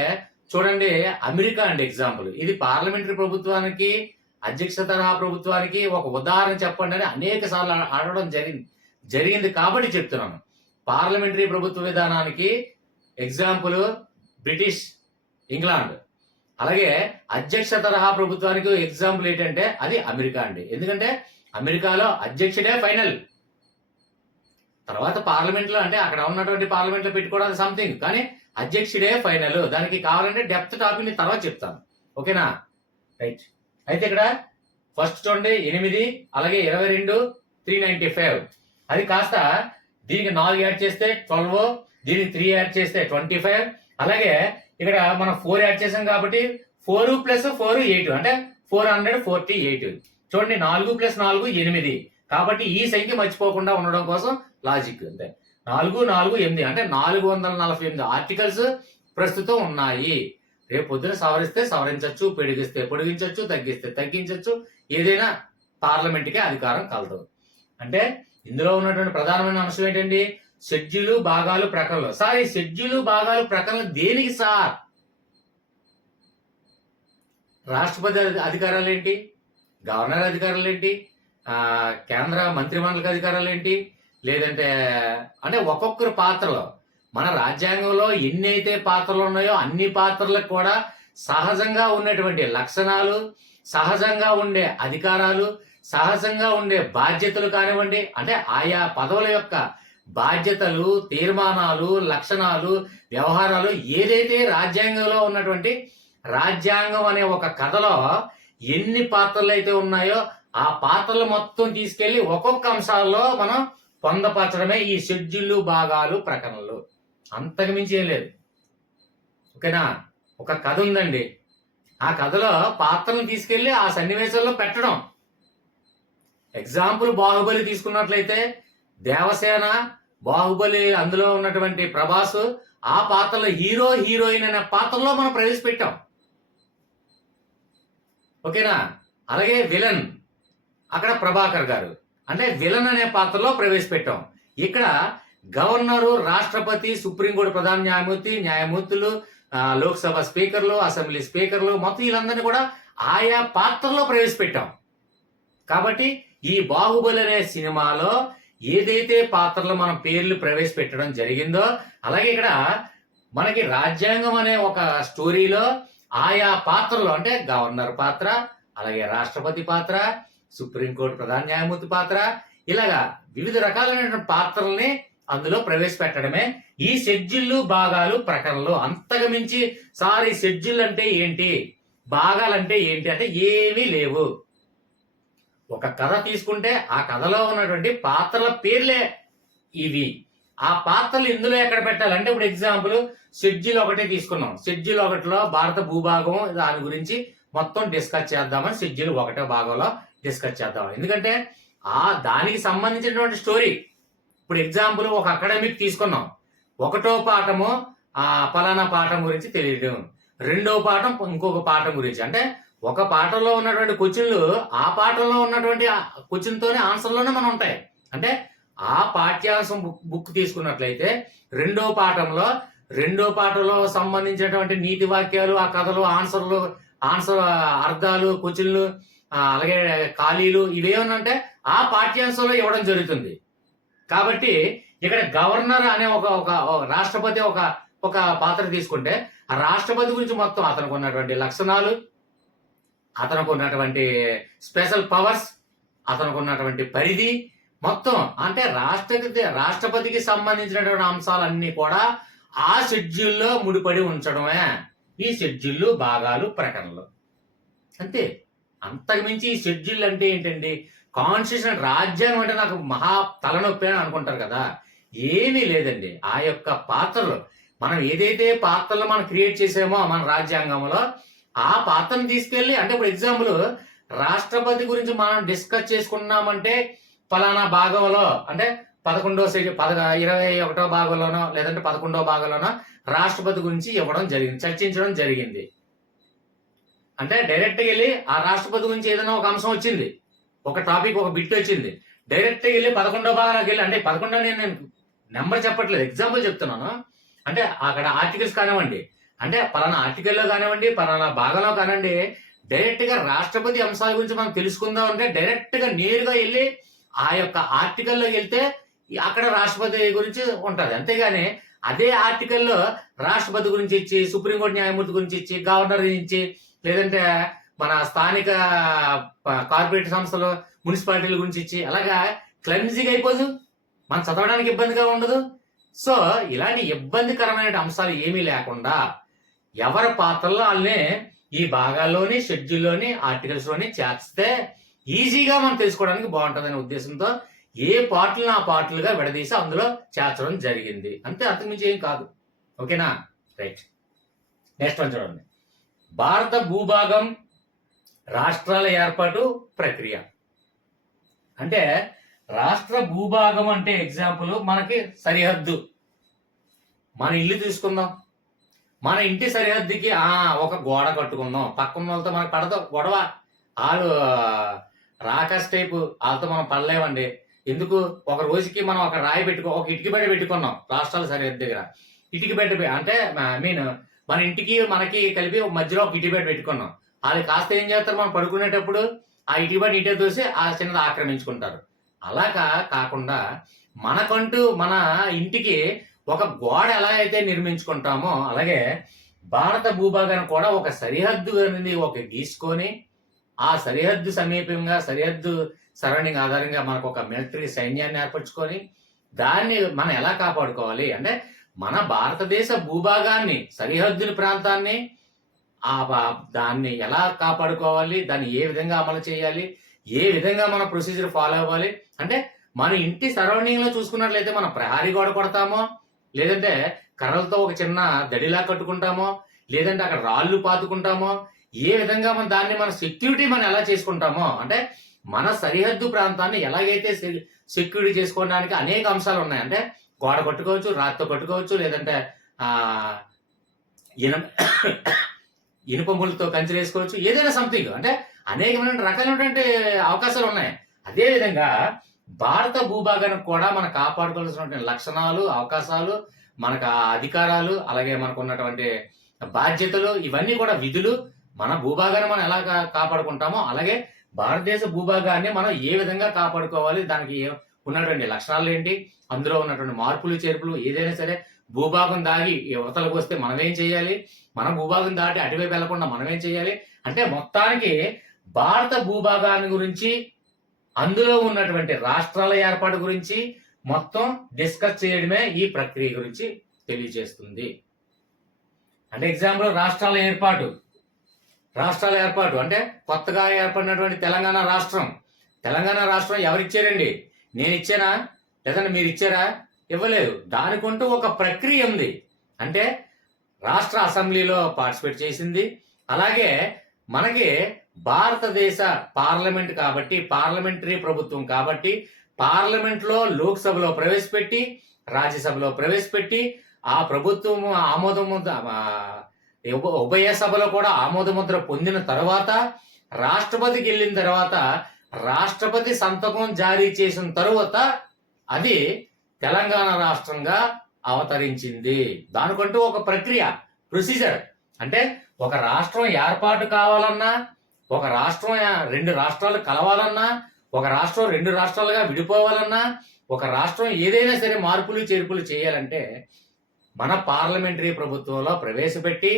చూడండి అమెరికా అండి ఎగ్జాంపుల్. ఇది పార్లమెంటరీ ప్రభుత్వానికి అధ్యక్ష తరహా ప్రభుత్వానికి ఒక ఉదాహరణ చెప్పండి అని అనేక సార్లు అడగడం జరిగింది కాబట్టి చెప్తున్నాను. పార్లమెంటరీ ప్రభుత్వ విధానానికి ఎగ్జాంపుల్ బ్రిటిష్ ఇంగ్లాండ్, అలాగే అధ్యక్ష తరహా ప్రభుత్వానికి ఎగ్జాంపుల్ ఏంటంటే అది అమెరికా అండి. ఎందుకంటే అమెరికాలో అధ్యక్షుడే ఫైనల్, తర్వాత పార్లమెంట్ లో అంటే అక్కడ ఉన్నటువంటి పార్లమెంట్ లో పెట్టుకోవడం సంథింగ్, కానీ అధ్యక్షుడే ఫైనల్. దానికి కావాలంటే డెప్త్ టాపిక్ ని తర్వాత చెప్తాను, ఓకేనా? రైట్. అయితే ఇక్కడ ఫస్ట్ చూడండి 8 అలాగే 22 395, అది కాస్త దీనికి 4 యాడ్ చేస్తే 12, దీనికి 3 యాడ్ చేస్తే 25, అలాగే ఇక్కడ మనం 4 యాడ్ చేసాం కాబట్టి 4 + 4 8 అంటే 448. చూడండి 4 + 4 8, కాబట్టి ఈ సంఖ్య మర్చిపోకుండా ఉండడం కోసం లాజిక్ అంతే. 4, 4, 8 అంటే 448 ఆర్టికల్స్ ప్రస్తుతం ఉన్నాయి. రేపు పొద్దున సవరిస్తే సవరించవచ్చు, పొడిగించవచ్చు, తగ్గిస్తే తగ్గించవచ్చు, ఏదైనా పార్లమెంట్కే అధికారం కలదు. అంటే ఇందులో ఉన్నటువంటి ప్రధానమైన అంశం ఏంటండి? షెడ్యూలు, భాగాలు, ప్రకరణలు. సార్ ఈ షెడ్యూలు, భాగాలు, ప్రకరణలు దేనికి సార్? రాష్ట్రపతి అధికారాలు ఏంటి, గవర్నర్ అధికారాలు ఏంటి, కేంద్ర మంత్రిమండలికి అధికారాలు ఏంటి, లేదంటే అంటే ఒక్కొక్కరి పాత్రలో మన రాజ్యాంగంలో ఎన్నైతే పాత్రలు ఉన్నాయో అన్ని పాత్రలకు కూడా సహజంగా ఉన్నటువంటి లక్షణాలు, సహజంగా ఉండే అధికారాలు, సహజంగా ఉండే బాధ్యతలు కానివ్వండి, అంటే ఆయా పదవుల యొక్క బాధ్యతలు, తీర్మానాలు, లక్షణాలు, వ్యవహారాలు ఏదైతే రాజ్యాంగంలో ఉన్నటువంటి రాజ్యాంగం అనే ఒక కథలో ఎన్ని పాత్రలు అయితే ఉన్నాయో ఆ పాత్రలు మొత్తం తీసుకెళ్లి ఒక్కొక్క అంశాల్లో మనం పొందపరచడమే ఈ షెడ్యూళ్ళు, భాగాలు, ప్రకరణలు. అంతకు మించి ఏం లేదు. ఓకేనా? ఒక కథ ఉందండి. ఆ కథలో పాత్రలను తీసుకెళ్లి ఆ సన్నివేశంలో పెట్టడం. ఎగ్జాంపుల్ బాహుబలి తీసుకున్నట్లయితే దేవసేన, బాహుబలి అందులో ఉన్నటువంటి ప్రభాస్ ఆ పాత్రలో హీరో, హీరోయిన్ అనే పాత్రలో మనం ప్రవేశపెట్టాం. ఓకేనా? అలాగే విలన్ అక్కడ ప్రభాకర్ గారు, అంటే విలన్ అనే పాత్రలో ప్రవేశపెట్టాం. ఇక్కడ గవర్నరు, రాష్ట్రపతి, సుప్రీంకోర్టు ప్రధాన న్యాయమూర్తి, న్యాయమూర్తులు, లోక్సభ స్పీకర్లు, అసెంబ్లీ స్పీకర్లు మొత్తం వీళ్ళందరినీ కూడా ఆయా పాత్రలో ప్రవేశపెట్టాం. కాబట్టి ఈ బాహుబలి అనే సినిమాలో ఏదైతే పాత్రలు మనం పేర్లు ప్రవేశపెట్టడం జరిగిందో, అలాగే ఇక్కడ మనకి రాజ్యాంగం అనే ఒక స్టోరీలో ఆయా పాత్రలు అంటే గవర్నర్ పాత్ర, అలాగే రాష్ట్రపతి పాత్ర, సుప్రీంకోర్టు ప్రధాన న్యాయమూర్తి పాత్ర, ఇలాగా వివిధ రకాలైన పాత్రల్ని అందులో ప్రవేశపెట్టడమే ఈ షెడ్యూళ్ళు, భాగాలు, ప్రకరణలు. అంతకు మించి సార్ ఈ షెడ్యూల్ అంటే ఏంటి, భాగాలంటే ఏంటి అంటే ఏమీ లేవు. ఒక కథ తీసుకుంటే ఆ కథలో ఉన్నటువంటి పాత్రల పేర్లే ఇవి. ఆ పాత్రలు ఇందులో ఎక్కడ పెట్టాలంటే ఇప్పుడు ఎగ్జాంపుల్ షెడ్యూల్ ఒకటే తీసుకున్నాం. షెడ్యూల్ ఒకటిలో భారత భూభాగం దాని గురించి మొత్తం డిస్కస్ చేద్దామని షెడ్యూల్ ఒకటో భాగంలో డిస్కస్ చేద్దాం. ఎందుకంటే దానికి సంబంధించినటువంటి స్టోరీ. ఇప్పుడు ఎగ్జాంపుల్ ఒక అకాడమిక్ తీసుకున్నాం. ఒకటో పాఠము ఫలానా పాఠం గురించి తెలియడం, రెండో పాఠం ఇంకొక పాఠం గురించి. అంటే ఒక పాఠంలో ఉన్నటువంటి క్వశ్చన్లు ఆ పాఠంలో ఉన్నటువంటి క్వశ్చన్తోనే ఆన్సర్లోనే మనం ఉంటాయి. అంటే ఆ పాఠ్యాంశం బుక్ తీసుకున్నట్లయితే రెండో పాఠంలో సంబంధించినటువంటి నీతి వాక్యాలు, ఆ కథలు, ఆన్సర్ అర్థాలు, క్వశ్చన్లు, అలాగే ఖాళీలు ఇవేమనంటే ఆ పాఠ్యాంశంలో ఇవ్వడం జరుగుతుంది. కాబట్టి ఇక్కడ గవర్నర్ అనే ఒక రాష్ట్రపతి ఒక పాత్ర తీసుకుంటే ఆ రాష్ట్రపతి గురించి మొత్తం అతనికి ఉన్నటువంటి లక్షణాలు, అతనికి ఉన్నటువంటి స్పెషల్ పవర్స్, అతనికి ఉన్నటువంటి పరిధి మొత్తం అంటే రాష్ట్రపతికి సంబంధించినటువంటి అంశాలన్నీ కూడా ఆ షెడ్యూల్లో ముడిపడి ఉంచడమే ఈ షెడ్యూళ్ళు, భాగాలు, ప్రకరణలు. అంతే. అంతకుమించి ఈ షెడ్యూల్ అంటే ఏంటండి? కాన్స్టిట్యూషన్, రాజ్యాంగం అంటే నాకు మహా తలనొప్పి అని అనుకుంటారు కదా. ఏమీ లేదండి. ఆ యొక్క పాత్రలు మనం ఏదైతే పాత్రలు మనం క్రియేట్ చేసామో మన రాజ్యాంగంలో ఆ పాత్రను తీసుకెళ్ళి, అంటే ఇప్పుడు ఎగ్జాంపుల్ రాష్ట్రపతి గురించి మనం డిస్కస్ చేసుకున్నామంటే ఫలానా భాగంలో అంటే 21వ భాగంలోనో లేదంటే 11వ భాగంలోనో రాష్ట్రపతి గురించి ఇవ్వడం జరిగింది, చర్చించడం జరిగింది. అంటే డైరెక్ట్గా వెళ్ళి ఆ రాష్ట్రపతి గురించి ఏదైనా ఒక అంశం వచ్చింది, ఒక టాపిక్, ఒక బిట్ వచ్చింది, డైరెక్ట్గా వెళ్ళి 11వ భాగానికి వెళ్ళి, అంటే 11 నేను నెంబర్ చెప్పట్లేదు, ఎగ్జాంపుల్ చెప్తున్నాను. అంటే అక్కడ ఆర్టికల్స్ కానివ్వండి, అంటే పలానా ఆర్టికల్లో కానివ్వండి, పలానా భాగంలో కానివ్వండి, డైరెక్ట్గా రాష్ట్రపతి అంశాల గురించి మనం తెలుసుకుందాం అంటే డైరెక్ట్గా నేరుగా వెళ్ళి ఆ యొక్క ఆర్టికల్లోకి వెళ్తే అక్కడ రాష్ట్రపతి గురించి ఉంటుంది. అంతేగాని అదే ఆర్టికల్లో రాష్ట్రపతి గురించి ఇచ్చి, సుప్రీంకోర్టు న్యాయమూర్తి గురించి ఇచ్చి, గవర్నర్ గురించి, లేదంటే మన స్థానిక కార్పొరేట్ సంస్థలు, మున్సిపాలిటీల గురించి ఇచ్చి అలాగా క్లమ్జీగా అయిపోదు, మనం చదవడానికి ఇబ్బందిగా ఉండదు. సో ఇలాంటి ఇబ్బందికరమైన అంశాలు ఏమీ లేకుండా ఎవరి పాత్రల్లో వాళ్ళనే ఈ భాగాల్లోని, షెడ్యూల్లోని, ఆర్టికల్స్లోని చేర్చితే ఈజీగా మనం తెలుసుకోవడానికి బాగుంటుందనే ఉద్దేశంతో ఏ పార్టులను ఆ పార్టులుగా విడదీసి అందులో చేర్చడం జరిగింది. అంతే, అంతకుమించి ఏం కాదు. ఓకేనా? రైట్. నెక్స్ట్ వన్ చూడండి. భారత భూభాగం, రాష్ట్రాల ఏర్పాటు ప్రక్రియ. అంటే రాష్ట్ర భూభాగం అంటే ఎగ్జాంపుల్ మనకి సరిహద్దు. మన ఇల్లు తీసుకుందాం. మన ఇంటి సరిహద్దుకి ఒక గోడ కట్టుకుందాం. పక్కన వాళ్ళతో మనకు పడదు గొడవ. వాళ్ళు రాకస్ టైపు, వాళ్ళతో మనం పడలేమండి. ఎందుకు? ఒక రోజుకి మనం ఒక రాయి ఒక ఇటుక బెడ్డ పెట్టుకున్నాం రాష్ట్రాల సరిహద్దు దగ్గర. ఇటుక బెడ్డ అంటే మన ఇంటికి మనకి కలిపి మధ్యలో ఒక ఇటుక బెడ్డ పెట్టుకున్నాం. వాళ్ళు కాస్త ఏం చేస్తారు, మనం పడుకునేటప్పుడు ఆ ఇటుక బెడ్డ ఇటే తోసి ఆ చిన్నది ఆక్రమించుకుంటారు. అలా కాకుండా మనకంటూ మన ఇంటికి ఒక గోడ ఎలా అయితే నిర్మించుకుంటామో అలాగే భారత భూభాగాన్ని కూడా ఒక సరిహద్దు అనేది ఒక గీసుకొని ఆ సరిహద్దు సమీపంగా సరిహద్దు సరౌండింగ్ ఆధారంగా మనకు ఒక మిలిటరీ సైన్యాన్ని ఏర్పరచుకొని దాన్ని మనం ఎలా కాపాడుకోవాలి అంటే మన భారతదేశ భూభాగాన్ని సరిహద్దుల ప్రాంతాన్ని దాన్ని ఎలా కాపాడుకోవాలి, దాన్ని ఏ విధంగా అమలు చేయాలి, ఏ విధంగా మన ప్రొసీజర్ ఫాలో అవ్వాలి అంటే మన ఇంటి సరౌండింగ్ లో చూసుకున్నట్లయితే మనం ప్రహారీ గోడ కొడతామో, లేదంటే కర్రలతో ఒక చిన్న దడిలా కట్టుకుంటామో, లేదంటే అక్కడ రాళ్ళు పాతుకుంటామో, ఏ విధంగా మన సెక్యూరిటీ మనం ఎలా చేసుకుంటామో అంటే మన సరిహద్దు ప్రాంతాన్ని ఎలాగైతే సెక్యూరిటీ చేసుకోవడానికి అనేక అంశాలు ఉన్నాయి. అంటే గోడ కట్టుకోవచ్చు, రాతితో కట్టుకోవచ్చు, లేదంటే ఇనుపములతో కంచెలు వేసుకోవచ్చు, ఏదైనా సంథింగ్ అంటే అనేకమైన రకాలైనటువంటి అవకాశాలు ఉన్నాయి. అదేవిధంగా భారత భూభాగానికి కూడా మనం కాపాడుకోవాల్సినటువంటి లక్షణాలు, అవకాశాలు, మనకు అధికారాలు, అలాగే మనకు ఉన్నటువంటి బాధ్యతలు, ఇవన్నీ కూడా విధులు, మన భూభాగాన్ని మనం ఎలా కాపాడుకుంటామో అలాగే భారతదేశ భూభాగాన్ని మనం ఏ విధంగా కాపాడుకోవాలి, దానికి ఉన్నటువంటి లక్షణాలు ఏంటి, అందులో ఉన్నటువంటి మార్పులు చేర్పులు, ఏదైనా సరే భూభాగం దాగి యువతలకు వస్తే మనం ఏం చేయాలి, మన భూభాగం దాటి అటువైపు వెళ్లకుండా మనం ఏం చేయాలి అంటే మొత్తానికి భారత భూభాగాన్ని గురించి, అందులో ఉన్నటువంటి రాష్ట్రాల ఏర్పాటు గురించి మొత్తం డిస్కస్ చేయడమే ఈ ప్రక్రియ గురించి తెలియజేస్తుంది. అంటే ఎగ్జాంపుల్ రాష్ట్రాల ఏర్పాటు అంటే కొత్తగా ఏర్పడినటువంటి తెలంగాణ రాష్ట్రం ఎవరిచ్చారండి? నేను ఇచ్చానా, లేదంటే మీరు ఇచ్చారా? ఇవ్వలేదు. దానికంటూ ఒక ప్రక్రియ ఉంది. అంటే రాష్ట్ర అసెంబ్లీలో పార్టిసిపేట్ చేసింది. అలాగే మనకి భారతదేశ పార్లమెంట్ కాబట్టి, పార్లమెంటరీ ప్రభుత్వం కాబట్టి, పార్లమెంట్లో లోక్సభలో ప్రవేశపెట్టి, రాజ్యసభలో ప్రవేశపెట్టి, ఆ ప్రభుత్వం ఉభయ సభలో కూడా ఆమోదముద్ర పొందిన తర్వాత రాష్ట్రపతికి వెళ్ళిన తర్వాత రాష్ట్రపతి సంతకం జారీ చేసిన తరువాత అది తెలంగాణ రాష్ట్రంగా అవతరించింది. దానికంటూ ఒక ప్రక్రియ, ప్రొసీజర్. అంటే ఒక రాష్ట్రం ఏర్పాటు కావాలన్నా, ఒక రాష్ట్రం 2 రాష్ట్రాలు కలవాలన్నా, ఒక రాష్ట్రం 2 రాష్ట్రాలుగా విడిపోవాలన్నా, ఒక రాష్ట్రం ఏదైనా సరే మార్పులు చేర్పులు చేయాలంటే మన పార్లమెంటరీ ప్రభుత్వంలో ప్రవేశపెట్టి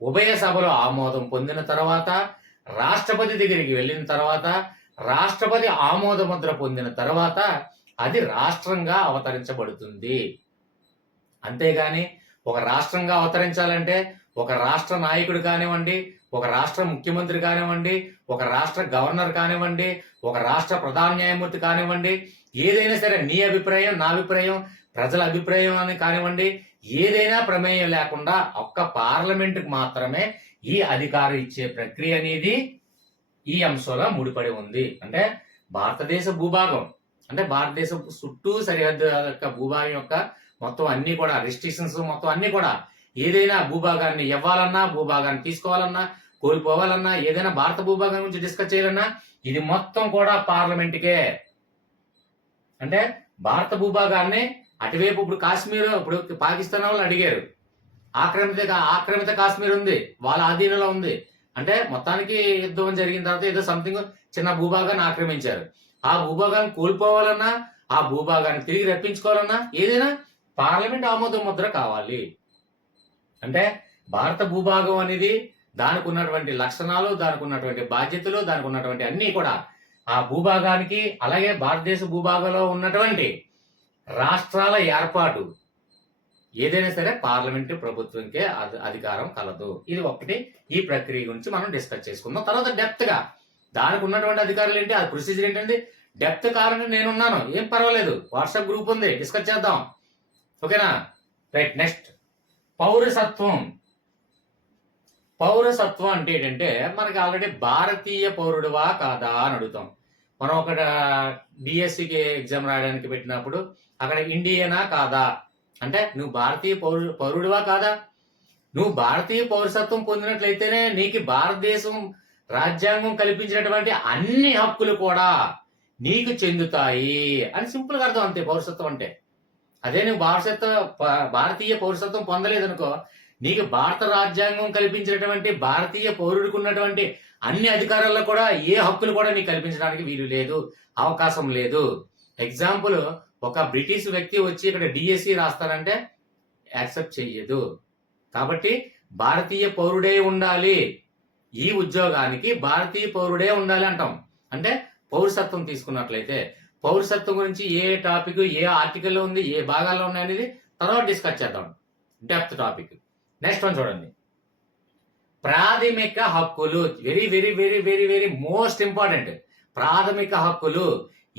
ఉభయ సభలో ఆమోదం పొందిన తర్వాత రాష్ట్రపతి దగ్గరికి వెళ్ళిన తర్వాత రాష్ట్రపతి ఆమోద ముద్ర పొందిన తర్వాత అది రాష్ట్రంగా అవతరించబడుతుంది. అంతేగాని ఒక రాష్ట్రంగా అవతరించాలంటే ఒక రాష్ట్ర నాయకుడు కానివ్వండి, ఒక రాష్ట్ర ముఖ్యమంత్రి కానివ్వండి, ఒక రాష్ట్ర గవర్నర్ కానివ్వండి, ఒక రాష్ట్ర ప్రధాన న్యాయమూర్తి కానివ్వండి, ఏదైనా సరే నీ అభిప్రాయం, నా అభిప్రాయం, ప్రజల అభిప్రాయం అని కానివ్వండి, ఏదైనా ప్రమేయం లేకుండా ఒక్క పార్లమెంటుకు మాత్రమే ఈ అధికారం ఇచ్చే ప్రక్రియ అనేది ఈ అంశంలో ముడిపడి ఉంది. అంటే భారతదేశ భూభాగం అంటే భారతదేశం చుట్టూ సరిహద్దు యొక్క భూభాగం యొక్క మొత్తం అన్ని కూడా రిస్ట్రిక్షన్స్ మొత్తం అన్ని కూడా ఏదైనా భూభాగాన్ని ఇవ్వాలన్నా, భూభాగాన్ని తీసుకోవాలన్నా, కోల్పోవాలన్నా, ఏదైనా భారత భూభాగం గురించి డిస్కస్ చేయాలన్నా ఇది మొత్తం కూడా పార్లమెంటుకే. అంటే భారత భూభాగాన్ని అటువైపు ఇప్పుడు కాశ్మీర్, ఇప్పుడు పాకిస్తాన్ వాళ్ళు అడిగారు, ఆక్రమిత కాశ్మీర్ ఉంది, వాళ్ళ ఆధీనంలో ఉంది. అంటే మొత్తానికి యుద్ధం జరిగిన తర్వాత ఏదో సంథింగ్ చిన్న భూభాగాన్ని ఆక్రమించారు. ఆ భూభాగాన్ని కోల్పోవాలన్నా, ఆ భూభాగాన్ని తిరిగి రప్పించుకోవాలన్నా ఏదైనా పార్లమెంట్ ఆమోద ముద్ర కావాలి. అంటే భారత భూభాగం అనేది దానికి ఉన్నటువంటి లక్షణాలు, దానికి ఉన్నటువంటి బాధ్యతలు, దానికి ఉన్నటువంటి అన్ని కూడా ఆ భూభాగానికి, అలాగే భారతదేశ భూభాగంలో ఉన్నటువంటి రాష్ట్రాల ఏర్పాటు ఏదైనా సరే పార్లమెంటు ప్రభుత్వంకే అధికారం కలదు. ఇది ఒకటి. ఈ ప్రక్రియ గురించి మనం డిస్కస్ చేసుకుందాం. తర్వాత డెప్త్ గా దానికి ఉన్నటువంటి అధికారులు ఏంటి, అది ప్రొసీజర్ ఏంటండి, డెప్త్ కావాలంటే నేనున్నాను, ఏం పర్వాలేదు, వాట్సాప్ గ్రూప్ ఉంది, డిస్కస్ చేద్దాం. ఓకేనా? రైట్. నెక్స్ట్ పౌరసత్వం అంటే ఏంటంటే మనకి ఆల్రెడీ భారతీయ పౌరుడువా కాదా అని అడుగుతాం. మనం ఒక డిఎస్సికి ఎగ్జామ్ రాయడానికి పెట్టినప్పుడు అక్కడ ఇండియనా కాదా అంటే నువ్వు భారతీయ పౌరుడువా కాదా, నువ్వు భారతీయ పౌరసత్వం పొందినట్లయితేనే నీకు భారతదేశం రాజ్యాంగం కల్పించినటువంటి అన్ని హక్కులు కూడా నీకు చెందుతాయి అని సింపుల్గా అర్థం. అంతే పౌరసత్వం అంటే. అదే నువ్వు భారతీయ పౌరసత్వం పొందలేదనుకో, నీకు భారత రాజ్యాంగం కల్పించినటువంటి భారతీయ పౌరుడికి ఉన్నటువంటి అన్ని అధికారాల్లో కూడా ఏ హక్కులు కూడా నీకు కల్పించడానికి వీలు లేదు, అవకాశం లేదు. ఎగ్జాంపుల్, ఒక బ్రిటిష్ వ్యక్తి వచ్చి ఇక్కడ డిఎస్సి రాస్తానంటే యాక్సెప్ట్ చెయ్యదు. కాబట్టి భారతీయ పౌరుడే ఉండాలి, ఈ ఉద్యోగానికి భారతీయ పౌరుడే ఉండాలి అంటాం. అంటే పౌరసత్వం తీసుకున్నట్లయితే పౌరసత్వం గురించి ఏ టాపిక్ ఏ ఆర్టికల్లో ఉంది, ఏ భాగాల్లో ఉన్నాయి అనేది తర్వాత డిస్కస్ చేద్దాం. Depth topic. నెక్స్ట్ వన్ చూడండి, ప్రాథమిక హక్కులు. Very very very very very most important. ప్రాథమిక హక్కులు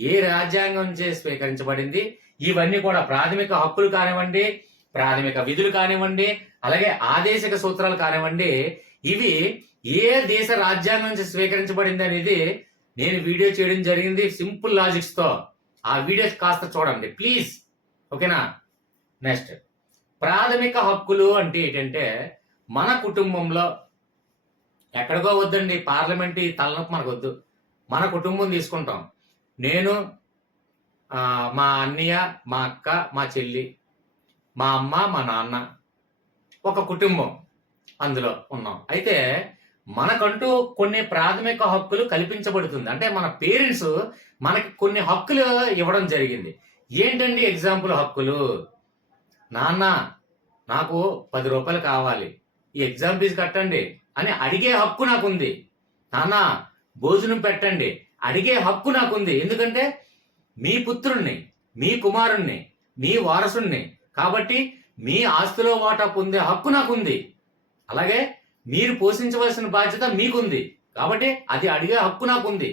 ఏ రాజ్యాంగం నుంచి స్వీకరించబడింది, ఇవన్నీ కూడా ప్రాథమిక హక్కులు కానివ్వండి, ప్రాథమిక విధులు కానివ్వండి, అలాగే ఆదేశిక సూత్రాలు కానివ్వండి, ఇవి ఏ దేశ రాజ్యాంగం నుంచి స్వీకరించబడింది అనేది నేను వీడియో చేయడం జరిగింది సింపుల్ లాజిక్స్ తో. ఆ వీడియోస్ కాస్త చూడండి ప్లీజ్, ఓకేనా. నెక్స్ట్, ప్రాథమిక హక్కులు అంటే ఏంటంటే మన కుటుంబంలో ఎక్కడికో వద్దండి, పార్లమెంట్ తలనొప్పి మనకు వద్దు. మన కుటుంబం తీసుకుంటాం. నేను, మా అన్నయ్య, మా అక్క, మా చెల్లి, మా అమ్మ, మా నాన్న, ఒక కుటుంబం అందులో ఉన్నాం. అయితే మనకంటూ కొన్ని ప్రాథమిక హక్కులు కల్పించబడుతుంది. అంటే మన పేరెంట్స్ మనకి కొన్ని హక్కులు ఇవ్వడం జరిగింది. ఏంటండి ఎగ్జాంపుల్ హక్కులు? నాన్న నాకు 10 రూపాయలు కావాలి, ఈ ఎగ్జామ్ ఫీజు కట్టండి అని అడిగే హక్కు నాకుంది. నాన్న భోజనం పెట్టండి అడిగే హక్కు నాకుంది. ఎందుకంటే మీ పుత్రుణ్ణి, మీ కుమారుణ్ణి, మీ వారసుణ్ణి, కాబట్టి మీ ఆస్తిలో వాటా పొందే హక్కు నాకుంది. అలాగే మీరు పోషించవలసిన బాధ్యత మీకుంది, కాబట్టి అది అడిగే హక్కు నాకుంది.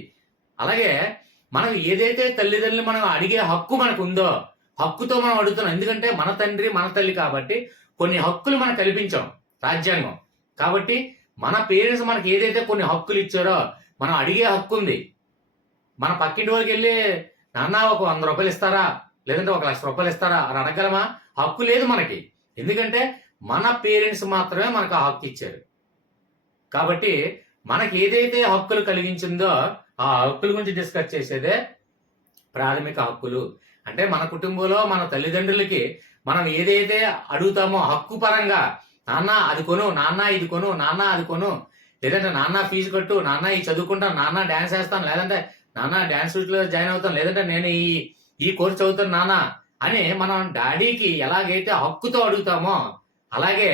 అలాగే మనం ఏదైతే తల్లిదండ్రులు మనం అడిగే హక్కు మనకు ఉందో, హక్కుతో మనం అడుగుతున్నాం. ఎందుకంటే మన తండ్రి మన తల్లి కాబట్టి కొన్ని హక్కులు మనం కల్పించాం రాజ్యాంగం. కాబట్టి మన పేరెంట్స్ మనకి ఏదైతే కొన్ని హక్కులు ఇచ్చారో మనం అడిగే హక్కు ఉంది. మన పక్కింటి వాళ్ళకి వెళ్ళి నాన్న ఒక 100 రూపాయలు ఇస్తారా, లేదంటే 1,00,000 రూపాయలు ఇస్తారా అని అడగలమా? హక్కు లేదు మనకి. ఎందుకంటే మన పేరెంట్స్ మాత్రమే మనకు ఆ హక్కు ఇచ్చారు. కాబట్టి మనకి ఏదైతే హక్కులు కలిగించిందో ఆ హక్కుల గురించి డిస్కస్ చేసేదే ప్రాథమిక హక్కులు. అంటే మన కుటుంబంలో మన తల్లిదండ్రులకి మనం ఏదైతే అడుగుతామో హక్కు పరంగా, నాన్న అది కొను, నాన్న ఇది కొను, నాన్న అది కొను, లేదంటే నాన్న ఫీజు కట్టు, నాన్న ఈ చదువుకుంటాను, నాన్న డాన్స్ వేస్తాను, లేదంటే నాన్న డాన్స్ లో జాయిన్ అవుతాను, లేదంటే నేను ఈ కోర్స్ చదువుతాను నాన్న అని మనం డాడీకి ఎలాగైతే హక్కుతో అడుగుతామో, అలాగే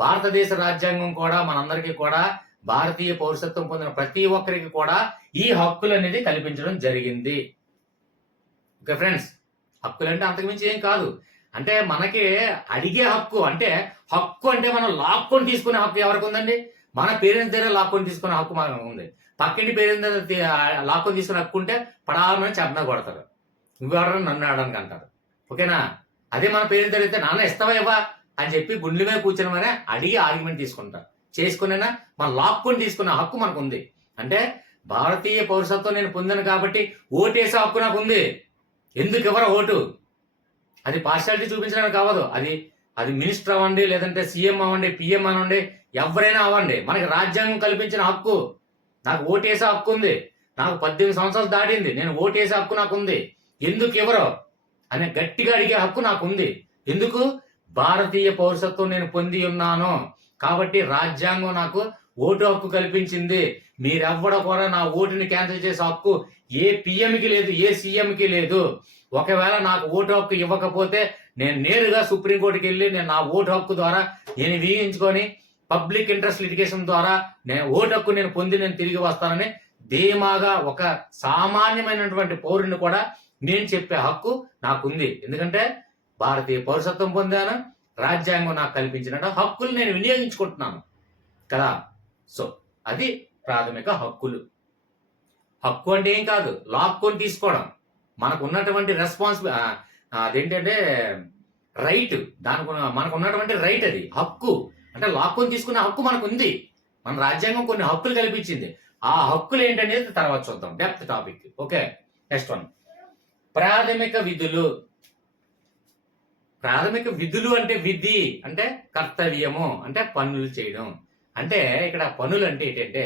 భారతదేశ రాజ్యాంగం కూడా మనందరికీ కూడా, భారతీయ పౌరసత్వం పొందిన ప్రతి ఒక్కరికి కూడా ఈ హక్కులు అనేది కల్పించడం జరిగింది. ఓకే ఫ్రెండ్స్, హక్కులు అంటే అంతకుమించి ఏం కాదు. అంటే మనకి అడిగే హక్కు, అంటే హక్కు అంటే మనం లాక్కొని తీసుకునే హక్కు ఎవరికి ఉందండి? మన పేరెంట్స్ దగ్గర లాక్కొని తీసుకునే హక్కు మనకు ఉంది. పక్కింటి పేరెంట్స్ దగ్గర లాక్కొని తీసుకునే హక్కు ఉంటే పడాలని చెప్పనా కొడతారు, నువ్వెవడని నన్ను ఆడడానికి అంటారు. ఓకేనా? అదే మన పేరెంట్స్ దగ్గర అయితే నాన్న ఇస్తావా ఇవ్వా అని చెప్పి గుండెల మీద కూర్చొని అడిగి ఆర్గ్యుమెంట్ తీసుకుంటారు. చేసుకునేనా మనం లాక్కొని తీసుకునే హక్కు మనకు ఉంది. అంటే భారతీయ పౌరసత్వం నేను పొందాను కాబట్టి ఓటేసే హక్కు నాకు ఉంది. ఎందుకు ఎవరో ఓటు? అది పార్షాలిటీ చూపించడానికి కావదు. అది మినిస్టర్ అవ్వండి, లేదంటే సీఎం అవ్వండి, పిఎం అవ్వండి, ఎవరైనా అవ్వండి, మనకి రాజ్యాంగం కల్పించిన హక్కు. నాకు ఓటేసే హక్కు ఉంది. నాకు 18 సంవత్సరాలు దాటింది, నేను ఓటేసే హక్కు నాకు ఉంది. ఎందుకు ఎవరో అనే గట్టిగా అడిగే హక్కు నాకు ఉంది. ఎందుకు? భారతీయ పౌరసత్వం నేను పొంది ఉన్నాను కాబట్టి రాజ్యాంగం నాకు ఓటు హక్కు కల్పించింది. మీరెవ్వడ కూడా నా ఓటుని క్యాన్సిల్ చేసే హక్కు ఏ పిఎంకి లేదు, ఏ సీఎంకి లేదు. ఒకవేళ నాకు ఓటు హక్కు ఇవ్వకపోతే నేను నేరుగా సుప్రీంకోర్టుకి వెళ్ళి నేను నా ఓటు హక్కు ద్వారా నేను వినియోగించుకొని పబ్లిక్ ఇంట్రెస్ట్ లిటిగేషన్ ద్వారా నేను ఓటు హక్కు నేను పొంది నేను తిరిగి వస్తానని ధీమాగా ఒక సామాన్యమైనటువంటి పౌరుని కూడా నేను చెప్పే హక్కు నాకుంది. ఎందుకంటే భారతీయ పౌరసత్వం పొందాను, రాజ్యాంగం నాకు కల్పించిన హక్కులు నేను వినియోగించుకుంటున్నాను కదా. సో అది ప్రాథమిక హక్కులు. హక్కు అంటే ఏం కాదు, లాక్కొని తీసుకోవడం. మనకు ఉన్నటువంటి అదేంటంటే రైట్, మనకు ఉన్నటువంటి రైట్, అది హక్కు. అంటే లాక్కొని తీసుకునే హక్కు మనకు ఉంది. మన రాజ్యాంగం కొన్ని హక్కులు కల్పించింది. ఆ హక్కులు ఏంటనేది తర్వాత చూద్దాం, depth topic. Okay, next one, ప్రాథమిక విధులు. ప్రాథమిక విధులు అంటే విధి అంటే కర్తవ్యము, అంటే పనులు చేయడం. అంటే ఇక్కడ పనులు అంటే ఏంటంటే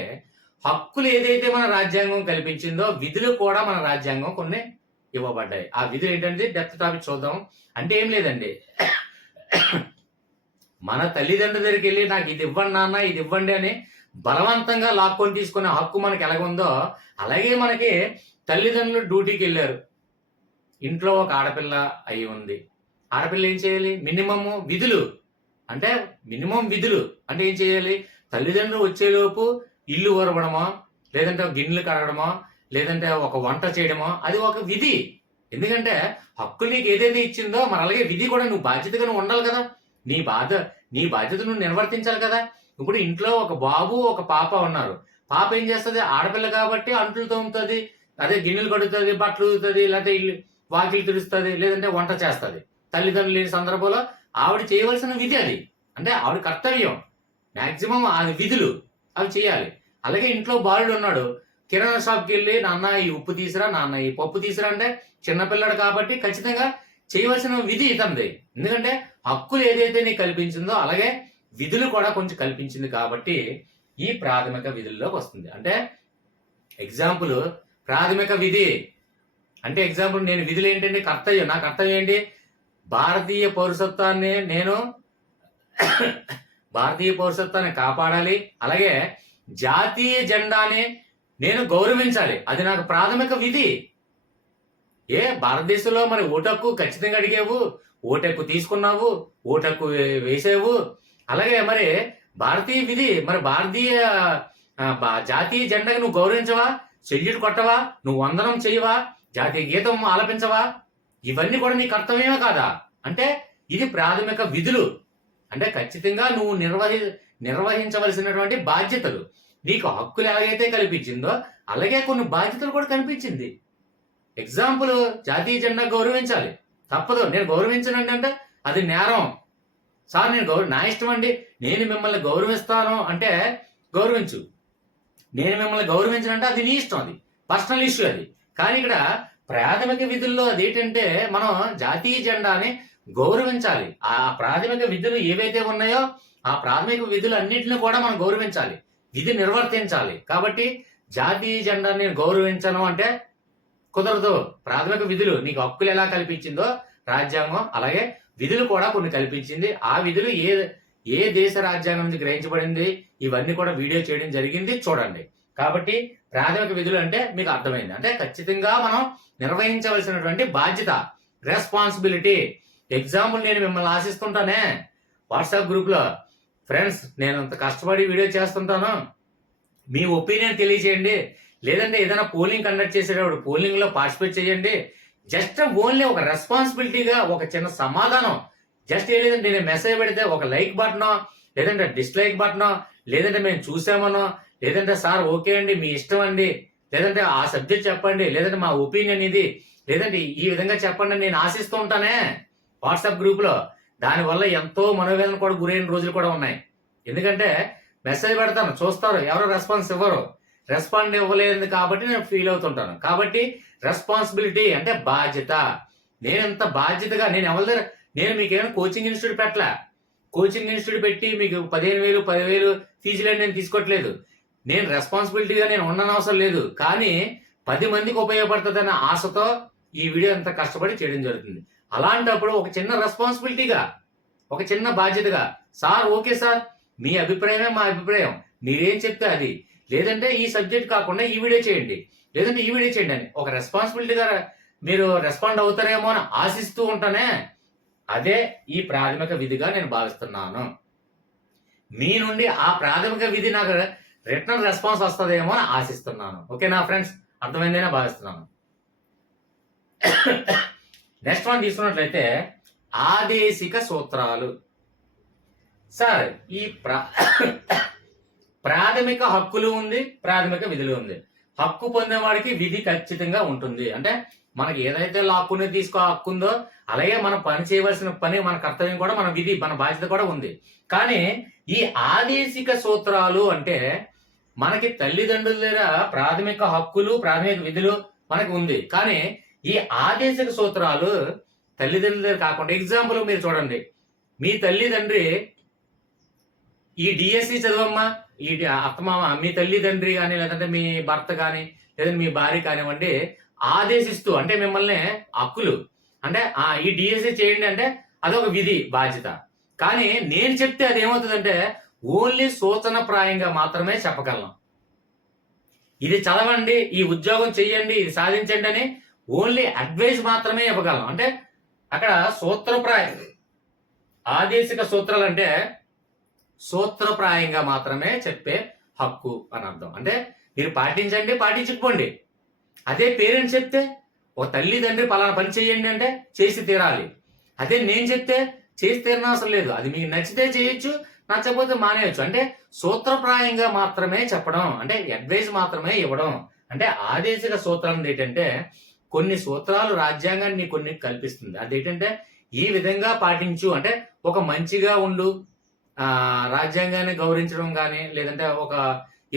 హక్కులు ఏదైతే మన రాజ్యాంగం కల్పించిందో విధులు కూడా మన రాజ్యాంగం కొన్ని ఇవ్వబడ్డాయి. ఆ విధులు ఏంటంటే డెప్త్ టాపిక్ చూద్దాం. అంటే ఏం లేదండి, మన తల్లిదండ్రుల దగ్గరికి వెళ్ళి నాకు ఇది ఇవ్వండి నాన్న, ఇది ఇవ్వండి అని బలవంతంగా లాక్కొని తీసుకునే హక్కు మనకి ఎలాగుందో, అలాగే మనకి తల్లిదండ్రులు డ్యూటీకి వెళ్ళారు, ఇంట్లో ఒక ఆడపిల్ల అయి ఉంది, ఆడపిల్ల ఏం చేయాలి? మినిమం విధులు అంటే ఏం చేయాలి? తల్లిదండ్రులు వచ్చేలోపు ఇల్లు ఊరవడమో, లేదంటే గిన్నెలు కడగడమో, లేదంటే ఒక వంట చేయడమో అది ఒక విధి. ఎందుకంటే హక్కులు నీకు ఏదైతే ఇచ్చిందో మరి అలాగే విధి కూడా నువ్వు బాధ్యతగా నువ్వు ఉండాలి కదా. నీ బాధ్యత నువ్వు నిర్వర్తించాలి కదా. ఇప్పుడు ఇంట్లో ఒక బాబు ఒక పాప ఉన్నారు. పాప ఏం చేస్తుంది? ఆడపిల్ల కాబట్టి అంట్లు తోముతుంది, అదే గిన్నెలు కడుగుతుంది, బట్టలు ఉతుకుతుంది, లేకపోతే ఇల్లు వాకిలు తుడుస్తుంది, లేదంటే వంట చేస్తుంది. తల్లిదండ్రులు లేని సందర్భంలో ఆవిడ చేయవలసిన విధి అది. అంటే ఆవిడ కర్తవ్యం. మాక్సిమం అది విధులు అవి చేయాలి. అలాగే ఇంట్లో బాలుడు ఉన్నాడు, కిరాణా షాప్కి వెళ్ళి నాన్న ఈ ఉప్పు తీసురా, నాన్న ఈ పప్పు తీసురా అంటే చిన్నపిల్లడు కాబట్టి ఖచ్చితంగా చేయవలసిన విధి ఇతంది. ఎందుకంటే హక్కులు ఏదైతే నీకు కల్పించిందో అలాగే విధులు కూడా కొంచెం కల్పించింది కాబట్టి ఈ ప్రాథమిక విధుల్లోకి వస్తుంది. అంటే ఎగ్జాంపుల్ ప్రాథమిక విధి అంటే ఎగ్జాంపుల్ నేను విధులు ఏంటంటే కర్తవ్యం. నా కర్తవ్యం ఏంటి? భారతీయ పౌరసత్వాన్ని కాపాడాలి. అలాగే జాతీయ జెండాని నేను గౌరవించాలి. అది నాకు ప్రాథమిక విధి. భారతదేశంలో మరి ఓటక్కు ఖచ్చితంగా అడిగేవు, ఓటక్కు తీసుకున్నావు, ఓటక్కు వేసేవు. అలాగే మరి భారతీయ విధి, మరి భారతీయ జాతీయ జెండాకి నువ్వు గౌరవించవా? సెల్యూట్ కొట్టవా? నువ్వు వందనం చేయవా? జాతీయ గీతం ఆలపించవా? ఇవన్నీ కూడా నీ కర్తవ్యమే కాదా? అంటే ఇది ప్రాథమిక విధులు. అంటే ఖచ్చితంగా నువ్వు నిర్వహించవలసినటువంటి బాధ్యతలు. నీకు హక్కులు ఎలాగైతే కల్పించిందో అలాగే కొన్ని బాధ్యతలు కూడా కల్పించింది. ఎగ్జాంపుల్ జాతీయ జెండా గౌరవించాలి, తప్పదు. నేను గౌరవించనండి అంటే అది నేరం. సార్ నా ఇష్టం అండి, నేను మిమ్మల్ని గౌరవిస్తాను అంటే గౌరవించు. నేను మిమ్మల్ని గౌరవించనంటే అది నీ ఇష్టం, అది పర్సనల్ ఇష్యూ అది. కానీ ఇక్కడ ప్రాథమిక విధుల్లో అదేంటంటే మనం జాతీయ జెండాని గౌరవించాలి. ఆ ప్రాథమిక విధులు ఏవైతే ఉన్నాయో ఆ ప్రాథమిక విధులు అన్నింటినీ కూడా మనం గౌరవించాలి, విధి నిర్వర్తించాలి. కాబట్టి జాతీయ జెండాని నేను గౌరవించను అంటే కుదరదు. ప్రాథమిక విధులు నీకు హక్కులు ఎలా కల్పించిందో రాజ్యాంగం అలాగే విధులు కూడా కొన్ని కల్పించింది. ఆ విధులు ఏ దేశ రాజ్యాంగం నుంచి గ్రహించబడింది ఇవన్నీ కూడా వీడియో చేయడం జరిగింది, చూడండి. కాబట్టి ప్రాథమిక విధులు అంటే మీకు అర్థమైంది. అంటే ఖచ్చితంగా మనం నిర్వహించవలసినటువంటి బాధ్యత, రెస్పాన్సిబిలిటీ. ఎగ్జాంపుల్ నేను మిమ్మల్ని ఆశిస్తుంటానే వాట్సాప్ గ్రూప్ లో, ఫ్రెండ్స్ నేను అంత కష్టపడి వీడియో చేస్తుంటాను, మీ ఒపీనియన్ తెలియజేయండి. లేదంటే ఏదైనా పోలింగ్ కండక్ట్ చేసేటప్పుడు పోలింగ్ లో పార్టిసిపేట్ చేయండి. జస్ట్ ఓన్లీ ఒక రెస్పాన్సిబిలిటీగా ఒక చిన్న సమాధానం. జస్ట్ ఏ లేదంటే నేను మెసేజ్ పెడితే ఒక లైక్ బటనో, లేదంటే డిస్లైక్ బటనో, లేదంటే మేము చూసామనో, లేదంటే సార్ ఓకే అండి మీ ఇష్టం అండి, లేదంటే ఆ సబ్జెక్ట్ చెప్పండి, లేదంటే మా ఒపీనియన్ ఇది, లేదంటే ఈ విధంగా చెప్పండి నేను ఆశిస్తూ ఉంటానే వాట్సాప్ గ్రూప్ లో. దానివల్ల ఎంతో మనోవేదన కూడా గురైన రోజులు కూడా ఉన్నాయి. ఎందుకంటే మెసేజ్ పెడతాను, చూస్తారు, ఎవరో రెస్పాన్స్ ఇవ్వరు. రెస్పాండ్ ఇవ్వలేదు కాబట్టి నేను ఫీల్ అవుతుంటాను. కాబట్టి రెస్పాన్సిబిలిటీ అంటే బాధ్యత. నేను ఎంత బాధ్యతగా నేను మీకేమైనా కోచింగ్ ఇన్స్టిట్యూట్ పెట్టలే. కోచింగ్ ఇన్స్టిట్యూట్ పెట్టి మీకు 15,000 ఫీజులని నేను తీసుకోవట్లేదు. నేను రెస్పాన్సిబిలిటీగా నేను ఉండనవసరం లేదు. కానీ 10 మందికి ఉపయోగపడుతుందన్న ఆశతో ఈ వీడియో ఎంత కష్టపడి చేయడం జరుగుతుంది. అలాంటప్పుడు ఒక చిన్న రెస్పాన్సిబిలిటీగా, ఒక చిన్న బాధ్యతగా, సార్ ఓకే సార్ మీ అభిప్రాయమే మా అభిప్రాయం, మీరేం చెప్తే అది, లేదంటే ఈ సబ్జెక్ట్ కాకుండా ఈ వీడియో చేయండి, లేదంటే ఈ వీడియో చేయండి అని ఒక రెస్పాన్సిబిలిటీగా మీరు రెస్పాండ్ అవుతారేమో అని ఆశిస్తూ ఉంటానే. అదే ఈ ప్రాథమిక విధిగా నేను భావిస్తున్నాను. మీ నుండి ఆ ప్రాథమిక విధి నాకు రిటర్న్ రెస్పాన్స్ వస్తుందేమో అని ఆశిస్తున్నాను. ఓకేనా ఫ్రెండ్స్, అర్థమైందేనా భావిస్తున్నాను. నెక్స్ట్ వన్ తీసుకున్నట్లయితే ఆదేశిక సూత్రాలు. సార్ ఈ ప్రాథమిక హక్కులు ఉంది, ప్రాథమిక విధులు ఉంది. హక్కు పొందేవాడికి విధి ఖచ్చితంగా ఉంటుంది. అంటే మనకి ఏదైతే లాక్కుని తీసుకో హక్కు ఉందో అలాగే మనం పని చేయవలసిన పని, మన కర్తవ్యం కూడా, మన విధి, మన బాధ్యత కూడా ఉంది. కానీ ఈ ఆదేశిక సూత్రాలు అంటే మనకి తల్లిదండ్రుల దగ్గర ప్రాథమిక హక్కులు, ప్రాథమిక విధులు మనకు ఉంది. కానీ ఈ ఆదేశిక సూత్రాలు తల్లిదండ్రుల దగ్గర కాకుండా, ఎగ్జాంపుల్ మీరు చూడండి, మీ తల్లిదండ్రి ఈ డిఎస్సి చదవమ్మా, ఈ అత్తమామ, మీ తల్లిదండ్రి కానీ, లేదంటే మీ భర్త కానీ, లేదంటే మీ భార్య కానివ్వండి, ఆదేశిస్తూ అంటే మిమ్మల్ని హక్కులు అంటే ఈ డిఎస్సి చేయండి అంటే అదొక విధి, బాధ్యత. కానీ నేను చెప్తే అది ఏమవుతుందంటే ఓన్లీ సూచన ప్రాయంగా మాత్రమే చెప్పగలను. ఇది చదవండి, ఈ ఉద్యోగం చెయ్యండి, ఇది సాధించండి అని ఓన్లీ అడ్వైస్ మాత్రమే ఇవ్వగలను. అంటే అక్కడ సూత్రప్రాయం, ఆదేశిక సూత్రాలు అంటే సూత్రప్రాయంగా మాత్రమే చెప్పే హక్కు అని అర్థం. అంటే మీరు పాటించండి, పాటించకపోండి. అదే పేరెంట్స్ చెప్తే, ఒక తల్లి తండ్రి పలానా పని చేయండి అంటే చేసి తీరాలి. అదే నేను చెప్తే చేసి తీరని అవసరం లేదు. అది మీకు నచ్చితే చేయొచ్చు, నచ్చకపోతే మానేయచ్చు. అంటే సూత్రప్రాయంగా మాత్రమే చెప్పడం, అంటే అడ్వైస్ మాత్రమే ఇవ్వడం. అంటే ఆదేశిక సూత్రం ఏంటంటే కొన్ని సూత్రాలు రాజ్యాంగాన్ని కొన్ని కల్పిస్తుంది. అదేంటంటే ఈ విధంగా పాటించు, అంటే ఒక మంచిగా ఉండు, రాజ్యాంగాన్ని గౌరవించడం కానీ, లేదంటే ఒక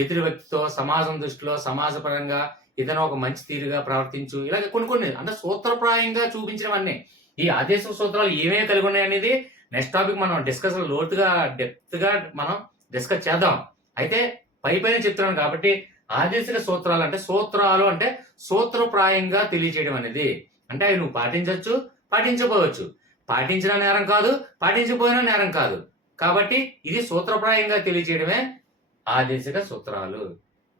ఎదురు వ్యక్తితో సమాజం దృష్టిలో సమాజపరంగా ఏదైనా ఒక మంచి తీరుగా ప్రవర్తించు, ఇలాగ కొన్ని అంటే సూత్రప్రాయంగా చూపించడం అన్నీ. ఈ ఆదేశ సూత్రాలు ఏమేమి కలిగి ఉన్నాయి అనేది నెక్స్ట్ టాపిక్ మనం డిస్కస్ లోతుగా డెప్త్ గా మనం డిస్కస్ చేద్దాం. అయితే పైన చెప్తున్నాను కాబట్టి ఆదేశిక సూత్రాలు అంటే సూత్రాలు అంటే సూత్రప్రాయంగా తెలియచేయడం అనేది. అంటే అవి నువ్వు పాటించవచ్చు, పాటించకపోవచ్చు. పాటించిన నేరం కాదు, పాటించకపోయినా నేరం కాదు. కాబట్టి ఇది సూత్రప్రాయంగా తెలియచేయడమే ఆదేశిక సూత్రాలు.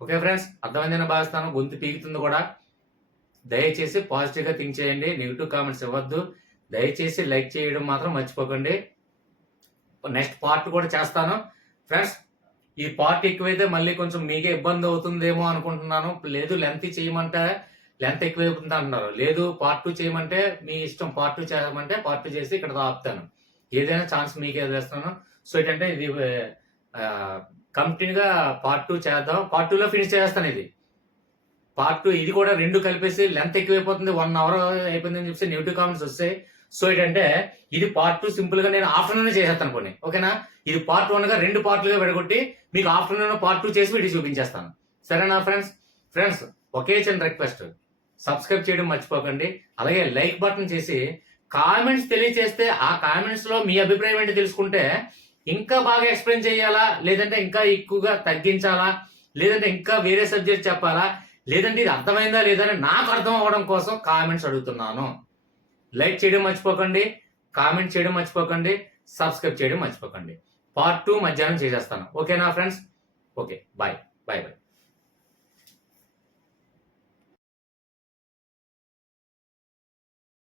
ఓకే ఫ్రెండ్స్, అర్థమైందని భావిస్తాను. గొంతు పీగుతుంది కూడా. దయచేసి పాజిటివ్గా థింక్ చేయండి, నెగిటివ్ కామెంట్స్ ఇవ్వద్దు. దయచేసి లైక్ చేయడం మాత్రం మర్చిపోకండి. నెక్స్ట్ పార్ట్ కూడా చేస్తాను ఫ్రెండ్స్. ఈ పార్ట్ ఎక్కువైతే మళ్ళీ కొంచెం మీకే ఇబ్బంది అవుతుందేమో అనుకుంటున్నాను. లేదు లెంత్ చేయమంటే లెంత్ ఎక్కువైపోతుంది అంటున్నారు. లేదు పార్ట్ 2 చేయమంటే మీ ఇష్టం. పార్ట్ 2 చేయమంటే పార్ట్ 2 చేసి ఇక్కడ ఆపుతాను. ఏదైనా ఛాన్స్ మీకే వేస్తాను. సో ఏంటంటే ఇది కంటిన్యూగా పార్ట్ 2 చేద్దాం. పార్ట్ 2లో ఫినిష్ చేస్తాను. ఇది పార్ట్ 2. ఇది కూడా రెండు కలిపేసి లెంత్ ఎక్కువైపోతుంది, 1 hour అయిపోయింది అని చెప్పి నెగిటివ్ కామెంట్స్ వస్తాయి. సో ఏంటంటే ఇది పార్ట్ 2 సింపుల్ గా నేను ఆఫ్టర్నూన్ చేసేస్తాను కొన్ని. ఓకేనా? ఇది పార్ట్ 1 గా 2 పార్ట్లుగా విడగొట్టి మీకు ఆఫ్టర్నూన్ పార్ట్ 2 చేసి వీడియో చూపించేస్తాను. సరేనా ఫ్రెండ్స్ ఒకే చిన్న రిక్వెస్ట్, సబ్స్క్రైబ్ చేయడం మర్చిపోకండి. అలాగే లైక్ బటన్ చేసి కామెంట్స్ తెలియజేస్తే ఆ కామెంట్స్ లో మీ అభిప్రాయం ఏంటి తెలుసుకుంటే ఇంకా బాగా ఎక్స్ప్లెయిన్ చేయాలా, లేదంటే ఇంకా ఎక్కువగా తగ్గించాలా, లేదంటే ఇంకా వేరే సబ్జెక్ట్ చెప్పాలా, లేదంటే ఇది అర్థమైందా లేదా అని నాకు అర్థం అవ్వడం కోసం కామెంట్స్ అడుగుతున్నాను. లైక్ చేయడం మర్చిపోకండి, కామెంట్ చేయడం మర్చిపోకండి, సబ్స్క్రైబ్ చేయడం మర్చిపోకండి. పార్ట్ 2 మధ్యాహ్నం చేసేస్తాను. ఓకేనా ఫ్రెండ్స్? Okay, bye.